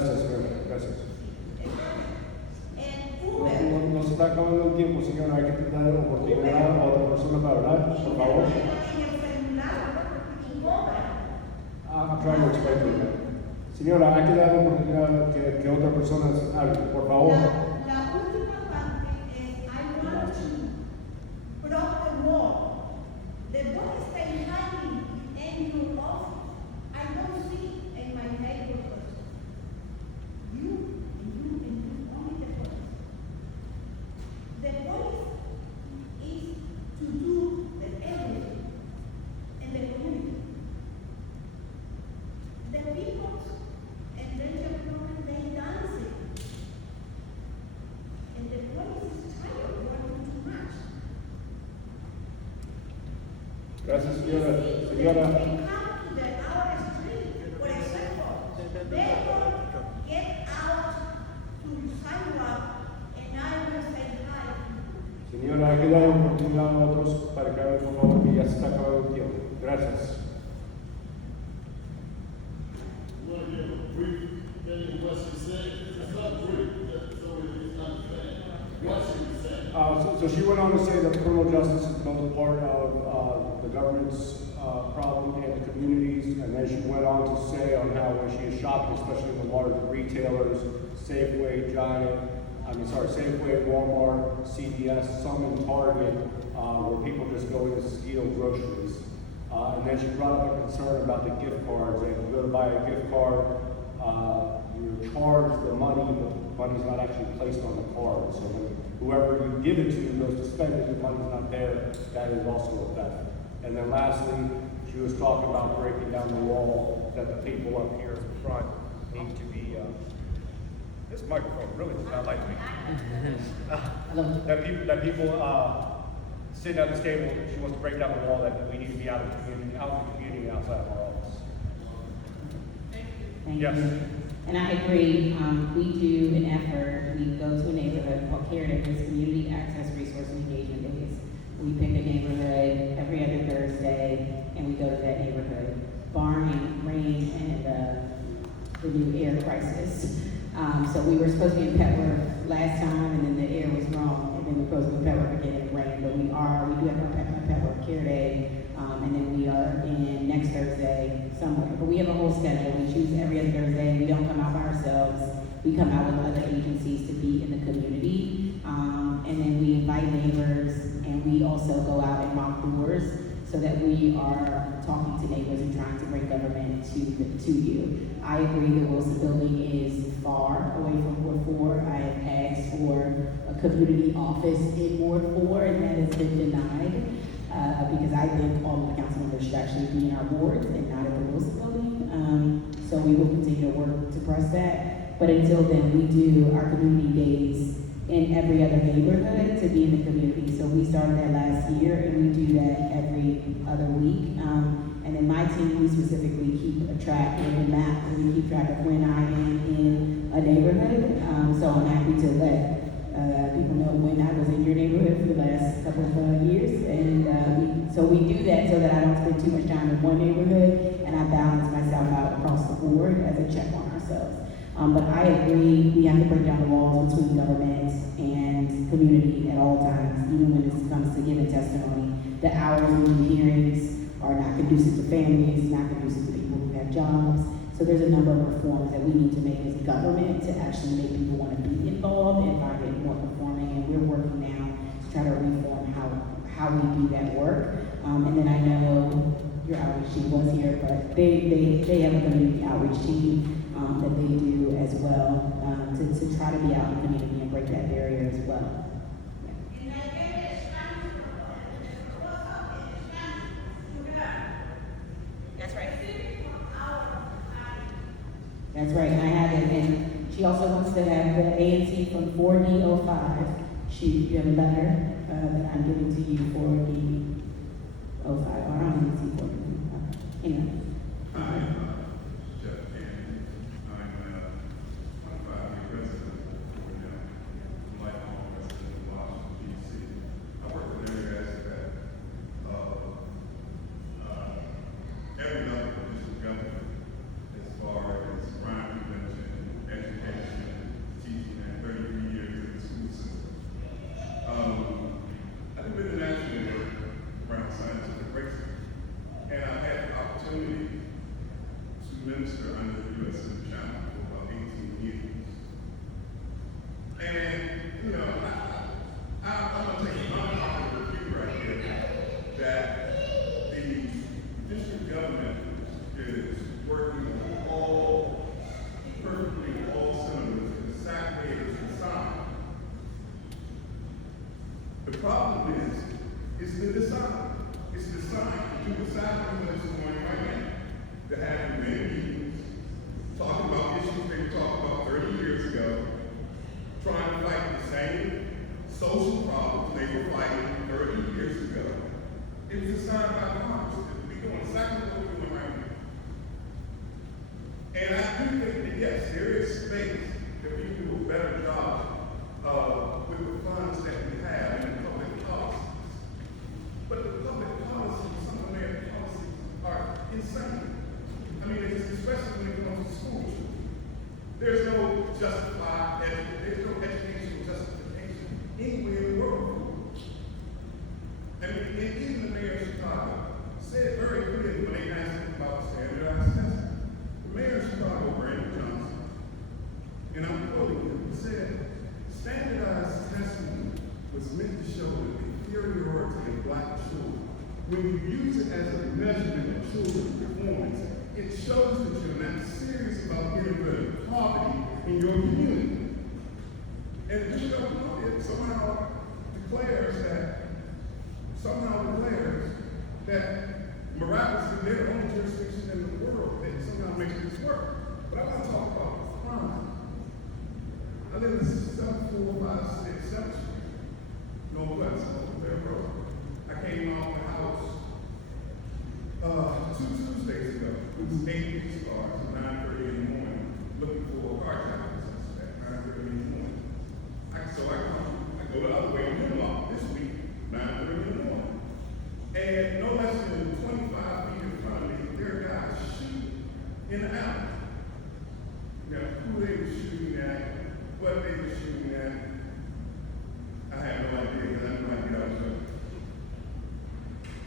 Gracias, señora. Gracias. En No, Uber. no se está acabando el tiempo, señora. Hay que dar oportunidad a otra persona para hablar, por favor. En el celular y cobra. I'm trying to explain to you. Señora, hay que dar oportunidad que otra persona hable, por favor. La última parte es, I want to block the wall. The boy is staying hiding in your office. I don't see in my neighborhood. You, only the police. The police is to do the everything in the community. The people and then they dancing. And the police is tired of working too much. Gracias, señora. They Señora, come to our street, for example, they don't get out to the sidewalk and I will say hi. señora, hay que dar oportunidad a otros para que hablen, por favor, que ya se está acabando el tiempo. Gracias. Want to give a brief thing of what she said? It's not brief, so it's understand what she was saying. So she went on to say that criminal justice is both part of the government's problem and the communities, and then she went on to say on how when she is shopping, especially in the large retailers, Safeway, Safeway, Walmart, CVS, some in Target, where people just go in and steal groceries. And then she brought up a concern about the gift cards, and you go to buy a gift card, you're charged the money, but the money's not actually placed on the card. So when whoever you give it to goes to spend it, the money's not there, that is also a theft. And then lastly, she was talking about breaking down the wall, that the people up here in front need to be, this microphone really does not like me. That people sitting at this table, she wants to break down the wall, that we need to be out of the community, outside of our office. Thank Yes. you. And I agree, we do an effort, we go to a neighborhood, called Caretakers Community Access Resource Engagement Days. We pick a neighborhood every other Thursday, and we go to that neighborhood. Barring rain and the new air crisis. So we were supposed to be in Petworth last time, and then the air was wrong, and then we're supposed to be in Petworth again in the rain. But we do have our Petworth Care Day, and then we are in next Thursday somewhere. But we have a whole schedule. We choose every other Thursday. We don't come out by ourselves. We come out with other agencies to be in the community. And then we invite neighbors, and we also go out and knock doors so that we are talking to neighbors and trying to bring government to you. I agree that Wilson Building is far away from Ward 4. I have asked for a community office in Ward 4, and that has been denied. Because I think all of the council members should actually be in our wards and not at the Wilson Building. So we will continue to work to press that. But until then, we do our community days in every other neighborhood to be in the community. So we started that last year, and we do that every other week. And then my team, we specifically keep a track and a map, and we keep track of when I am in a neighborhood. So I'm happy to let people know when I was in your neighborhood for the last couple of years. And so we do that so that I don't spend too much time in one neighborhood, and I balance myself out across the board as a check on ourselves. But I agree, we have to break down the walls between government and community at all times, even when it comes to giving testimony. The hours of the hearings are not conducive to families, not conducive to people who have jobs. So there's a number of reforms that we need to make as government to actually make people want to be involved and find it more conforming. And we're working now to try to reform how we do that work. And then I know your outreach team was here, but they have a community outreach team that they do as well to try to be out in the community and break that barrier as well. That's right. That's right, I have it, and she also wants to have the ANC from 4D05. You have a letter that I'm giving to you for the 05, or I'm ANC 4D. Anyway. Hi, Jeff Cannon. I'm a 25-year resident of Fort Worth, lifelong resident of Washington, D.C. I work with areas that every level of district government, as far as crime prevention, The problem is, it's the design. It's designed to decide what is going right now. To have many meetings, talking about issues they were talking about 30 years ago, trying to fight the same social problems they were fighting 30 years ago. It was designed by Congress to be doing exactly what we're doing right now. And I do think that yes, there is space that we can do a better job with the funds that we have in the public policies. But the public policies, some of the mayor's policies are insane. I mean, especially when it comes to school children. There's no there's no educational justification anywhere in the world. I mean, and even the mayor of Chicago said very clearly when they asked him about standardized testing. The mayor of Chicago, Brandon Johnson, and I'm quoting him, he said, standardized testing was meant to show the inferiority of black children. When you use it as a measurement of children's performance, it shows that you're not serious about getting rid of poverty in your community. And the Bishop of Columbia somehow declares that miraculously they're the only jurisdiction in the world that somehow makes this work. But I want to talk about crime. I live in 7456 7th Street, Northwest, over there, bro. I came off the house 2 Tuesdays ago with 8 police cars at 9:30 in the morning looking for a carjacking suspect at 9:30 in the morning. I go the other way on Hemlock this week, 9:30 in the morning. And no less than 25 feet in front of me, there are guys shooting in the alley. Now, who they were shooting at, what they were shooting at, I have no idea, because I have no idea I was doing.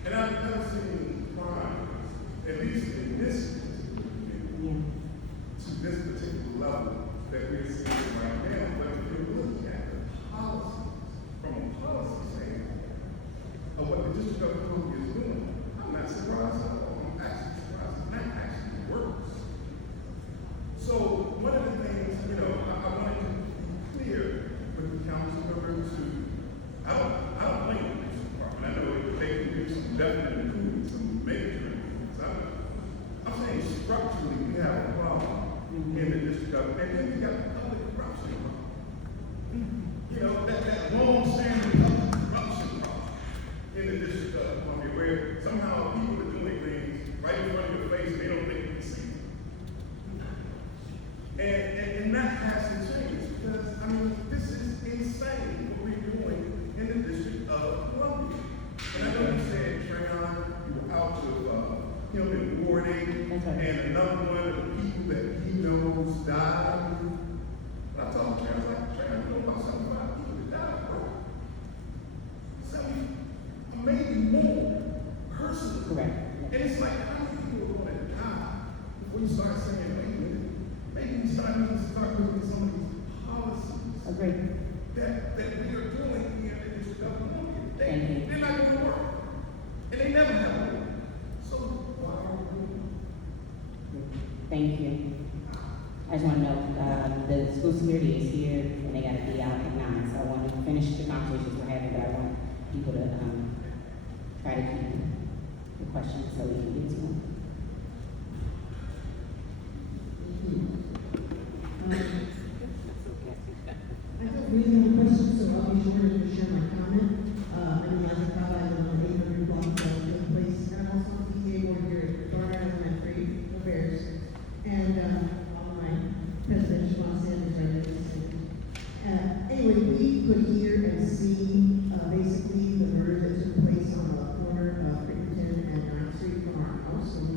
And I've never seen crime, at least in this particular community, to this particular level that we're seeing right now. But if you're looking at the policies, from a policy standpoint, of what the District of Columbia is doing, I'm not surprised at all. I'm actually surprised it's not actually works. So one of the things, I wanted to be clear with the council members to, I don't blame the police department. I know they can do some definite improvements, some major improvements. I'm saying structurally we have a problem in the district of, and then we got the public corruption problem. That long-standing public corruption problem in the district of Columbia, where somehow people are doing things right in front of your face and they don't think you can see. And that has to change because, this is insane what we're doing in the District of Columbia. And I know you said, Trayon, you were out with him in Ward 8, That's right. and another one of the people that he knows died. But I told Trayon, I was like, Trayon, you know about 75 people that died, bro. 70, maybe more, personally. Correct. And it's like, how many people are going to die before you start saying, wait a minute, maybe we start looking at some of these policies Agreed. that we are doing here in the District of Columbia. Thank you. They're not going to work. And they never have worked. So why are we doing it? Thank you. I just want to know, the school security is here and they got to be out at 9. So I want to finish the conversations we're having, but I want people to try to keep the questions so we can get to them. I have reasonable questions, so I'll be sure to share my comment. I'm Eliza Cobb, I live on 800 block of the place, and I'm also on PTA board here at Barnard Elementary, Affairs. And all my President Siobhan Sanders right there. Anyway, we could hear and see basically the murder that took place on the corner of Crittenton and 9th Street from our house. And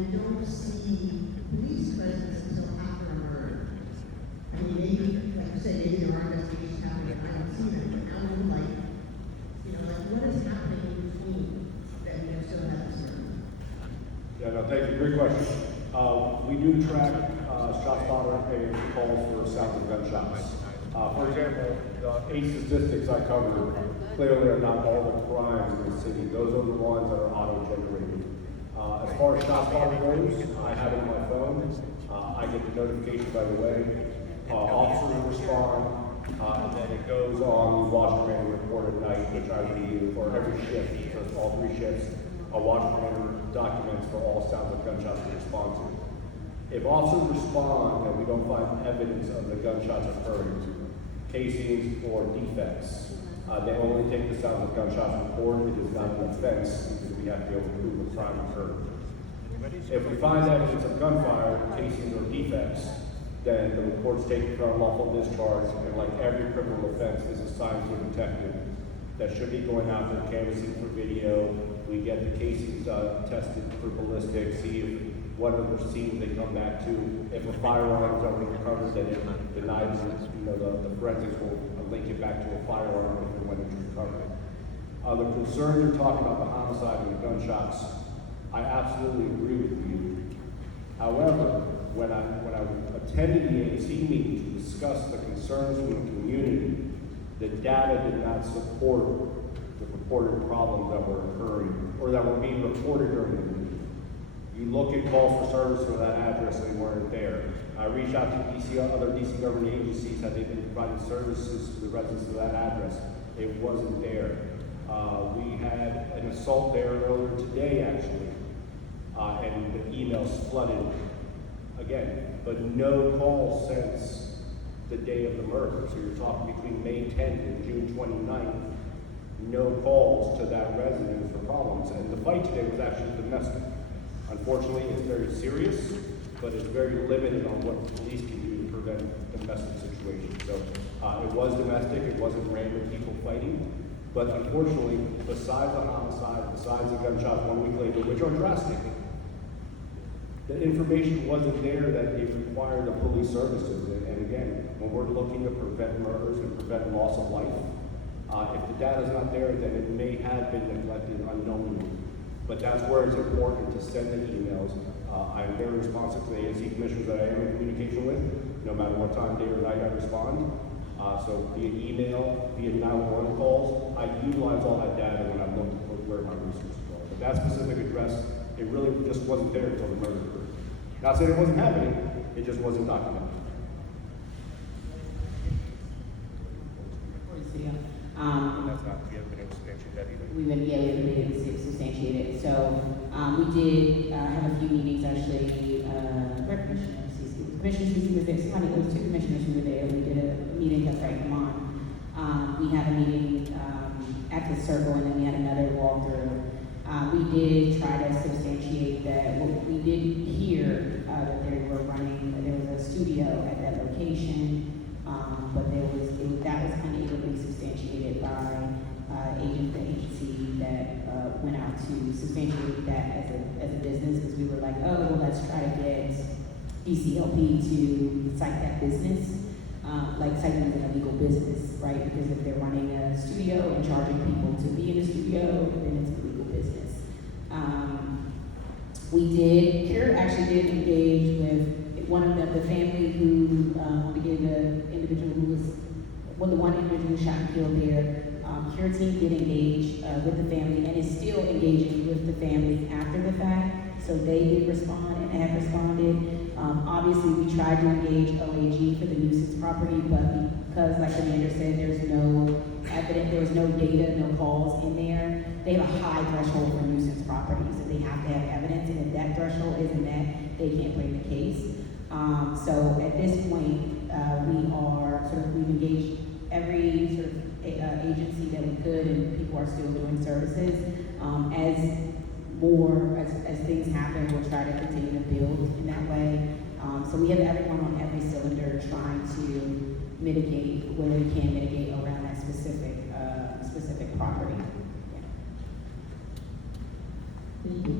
and don't see police presence until after a murder. I mean, maybe, like you said, maybe there are investigations happening, I don't see them, but now we're like, you know, like, what is happening in between that we have still had this murder? Yeah, no, thank you, great question. We do track, shot spotter and calls for sounds of gunshots. For example, the 8 statistics I covered clearly are not all the crimes in the city. Those are the ones that are auto-generated. As far as shot spotter goes, I have it on my phone. I get the notification right away. Officers respond, and then it goes on the watch commander report at night, which I do for every shift, so it's all 3 shifts. A watch commander documents for all sounds of gunshots to respond to. If officers respond and we don't find evidence of the gunshots occurring, casings or defects, they only take the sounds of gunshots reported. It is not an offense because we have to be able to prove a crime occurred. If we find evidence of gunfire, casings or defects, then the report's taken for unlawful discharge, and like every criminal offense is assigned to a detective that should be going out there canvassing for video. We get the casings tested for ballistics, see if what other scenes they come back to. If a firearm is already recovered, then it denies it, the forensics will link it back to a firearm when it's recovered. The concerns you're talking about, the homicide and the gunshots, I absolutely agree with you. However, when I attended the ANC meeting to discuss the concerns from the community, the data did not support the purported problems that were occurring or that were being reported during the meeting. You look at calls for service for that address and they weren't there. I reached out to other DC government agencies, had they been providing services to the residents of that address. It wasn't there. We had an assault there earlier today, actually, and the emails flooded again, but no calls since the day of the murder. So you're talking between May 10th and June 29th, no calls to that residence for problems. And the fight today was actually domestic. Unfortunately, it's very serious, but it's very limited on what the police can do to prevent domestic situations. So it was domestic, it wasn't random people fighting. But unfortunately, besides the homicide, besides the gunshots 1 week later, which are drastic, the information wasn't there that it required the police services. And again, when we're looking to prevent murders and prevent loss of life, if the data's not there, then it may have been neglected unknowingly. But that's where it's important to send the emails. I'm very responsive to the ANC commissioners that I am in communication with. No matter what time, day or night, I respond. So via email, via 911 calls, I utilize all that data when I'm looking for where my resources are. But that specific address, it really just wasn't there until the murder occurred. Not saying it wasn't happening, it just wasn't documented. And that's not, we haven't been able to substantiate that either. We haven't been able to substantiate it. So we did have a few meetings actually. Commissioners who was there. Somebody, it was 2 commissioners who were there. We did a meeting that's right on. We had a meeting at the circle, and then we had another walkthrough. We did try to substantiate that. What we did hear that they were running. There was a studio at that location, but that was unable to be substantiated by the agency that went out to substantiate that as a business, because we were like, oh, well, let's try to get DCLP to cite that business, like cite them as an illegal business, right? Because if they're running a studio and charging people to be in a studio, then it's illegal business. Kara actually did engage with one of the family who, again, the individual who was, the one individual who shot and killed there. Kara team did engage with the family and is still engaging with the family after the fact. So they did respond and have responded. Obviously, we tried to engage OAG for the nuisance property, but because, like Amanda said, there's no evidence, there's no data, no calls in there. They have a high threshold for nuisance properties, so they have to have evidence, and if that threshold isn't met, they can't bring the case. So at this point, we've engaged every sort of agency that we could, and people are still doing services. As things happen, we'll try to continue to build in that way. So we have everyone on every cylinder trying to mitigate where we can mitigate around that specific property. Yeah. Thank you.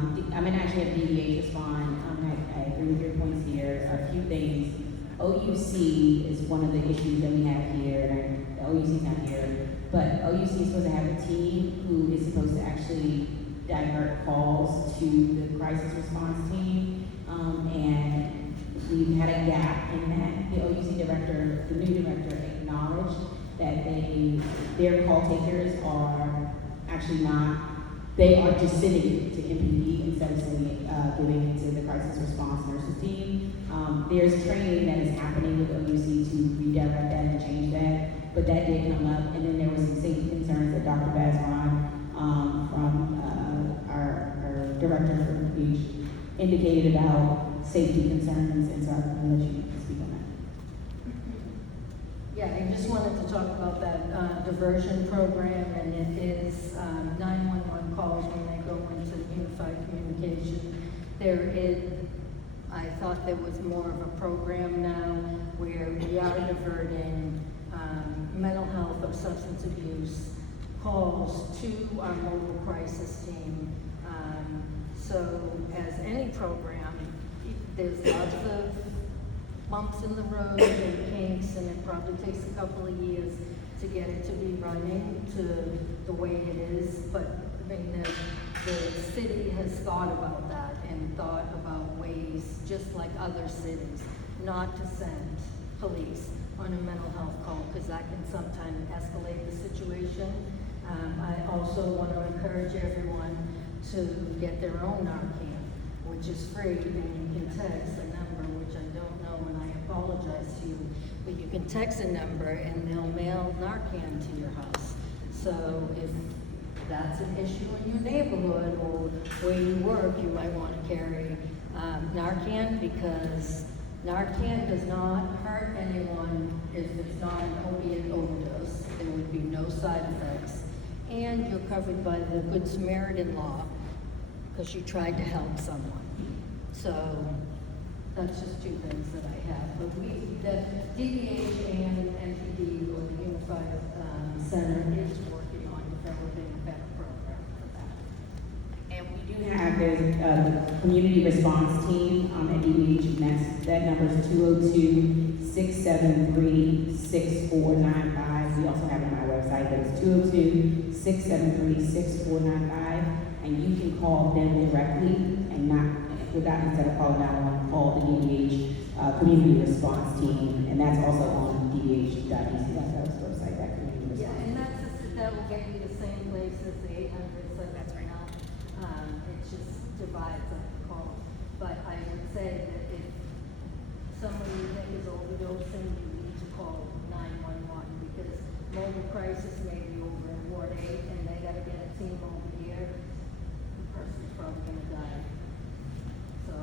I'm gonna actually have DVH respond. I agree with your points here. A few things. OUC is one of the issues that we have here, and the OUC's not here, but OUC is supposed to have a team who is supposed to actually divert calls to the crisis response team, and we've had a gap in that. The OUC director, the new director, acknowledged that their call takers are actually not, they are just sending it to MPD instead of giving it to the crisis response nurses team. There's training that is happening with OUC to redirect that and change that, but that did come up. And then there was some safety concerns that Dr. Barnard, from our director for each, indicated about safety concerns, and so I'll let you speak on that. Yeah, I just wanted to talk about that diversion program, and it is 911 calls when they go into unified communication. I thought there was more of a program now where we are diverting mental health or substance abuse calls to our mobile crisis team. So as any program, there's lots of bumps in the road and kinks, and it probably takes a couple of years to get it to be running to the way it is. But I mean, the city has thought about that and thought about ways, just like other cities, not to send police on a mental health call, because that can sometimes escalate the situation. I also want to encourage everyone to get their own Narcan, which is free, and you can text a number, which I don't know, and I apologize to you, but you can text a number and they'll mail Narcan to your house. So if that's an issue in your neighborhood or where you work, you might want to carry Narcan, because Narcan does not hurt anyone if it's not an opiate overdose. There would be no side effects. And you're covered by the Good Samaritan law because you tried to help someone. So that's just two things that I have. But the DVH and NPD, or the Unified Center, is working on developing a better program for that. And we do have the community response team at DVH, and that number is 202-673-6495. We also have it on our website, but it's 202-673-6495, and you can call them directly and not, instead of calling 911, call the DVH community response team, and that's also on dvh.dc.gov's website, that community response. Yeah, and that will get you the same place as the 800, so that's right now. It just divides up the call. But I would say that if someone you think is overdosing, you need to call 911, because mobile crisis may be over in Ward 8 and they gotta get a team over here, the person's probably gonna die. So,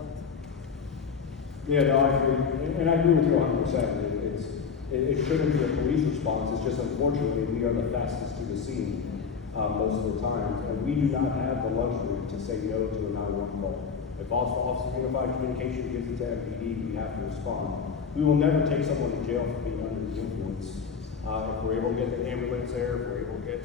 Yeah, no, I agree, and I agree with you 100%. It shouldn't be a police response. It's just, unfortunately, we are the fastest to the scene most of the time, and we do not have the luxury to say no to a 911 call. If Office of Unified Communication gives it to MPD, we have to respond. We will never take someone to jail for being under the influence. If we're able to get the ambulance there, if we're able to get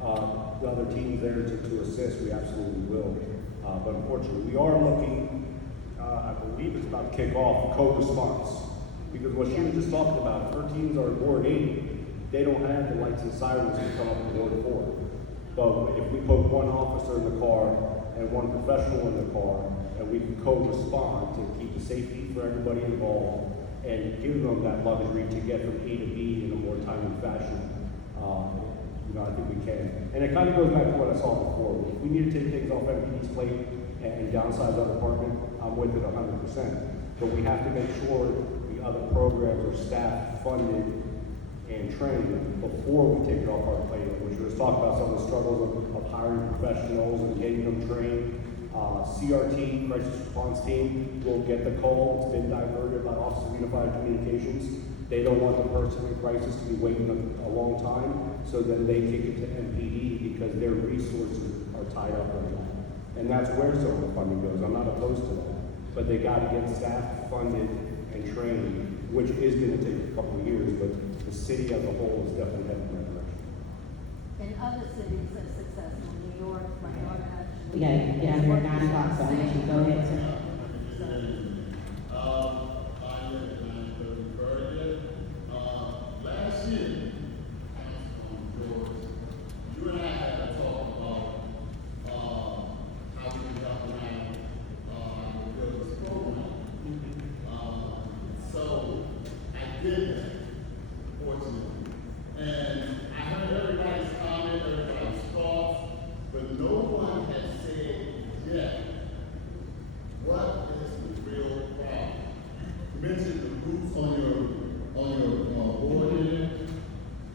the other teams there to assist, we absolutely will. But unfortunately, we are looking, I believe it's about to kick off, code response. Because what she was just talking about, if her teams are in Ward 8, they don't have the lights and sirens to come up in Ward 4. But if we put one officer in the car and one professional in the car, and we can co-respond to keep the safety for everybody involved and give them that luxury to get from A to B in a more timely fashion, I think we can. And it kind of goes back to what I saw before. If we need to take things off MPD's plate and downsize our department, I'm with it 100%. But we have to make sure the other programs are staffed, funded, and trained before we take it off our plate, which was talk about some of the struggles of hiring professionals and getting them trained. CRT, Crisis Response Team, will get the call. It's been diverted by Office of Unified Communications. They don't want the person in crisis to be waiting a long time, so then they kick it to MPD because their resources are tied up right now. And that's where some of the funding goes. I'm not opposed to that. But they got to get staff funded and trained, which is going to take a couple of years, but the city as a whole is definitely heading in that direction. and other cities are successful. New York, my daughter actually We gotta get out here at 9 o'clock, so I'll let you go ahead, sir. Last year, George, you and I had a talk about, how we can help around, build this program. So I did that, fortunately. And I heard everybody's comment, everybody's thoughts, but no one has said yet, what is the real problem? You mentioned the roots on your board here,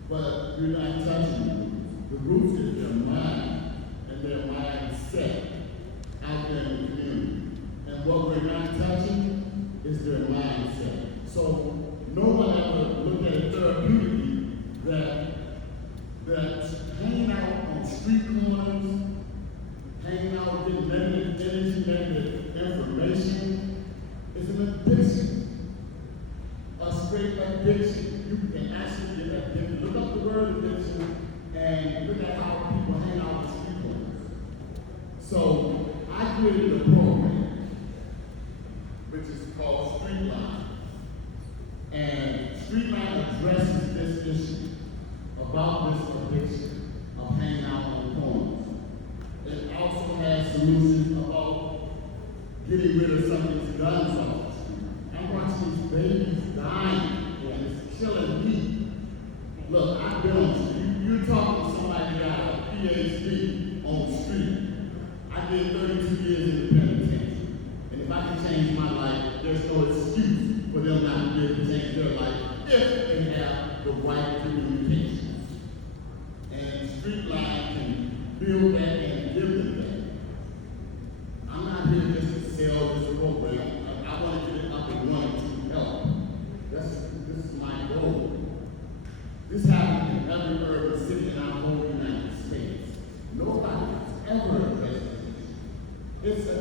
but you're not touching the roots. The roots is their mind and their mindset out there in the community. And what we're not touching is their mindset. So no one ever looked at it therapeutically that hanging out on street corners, hanging out, getting negative energy, negative information is an addiction. A straight addiction. You can actually get addicted. Look up the word addiction and look at how people hang out on street corners. So I created a program which is called Streetline. And Streetline addresses this issue about this addiction of hanging out on the corners. It also has solutions about getting rid of some of these guns off the street. I'm watching these babies dying, and it's killing me. Look, I've been on the street. You're talking to somebody that got a PhD on the street. I did 32 years in the penitentiary. And if I can change my life, there's no excuse for them not to be able to change their life if they have the right communications. And Streetline can build that and give them that. I'm not here just to sell this program. I want to get it up and running to help. This is my goal. This happens in every urban city in our whole United States. Nobody has ever addressed this issue. It's a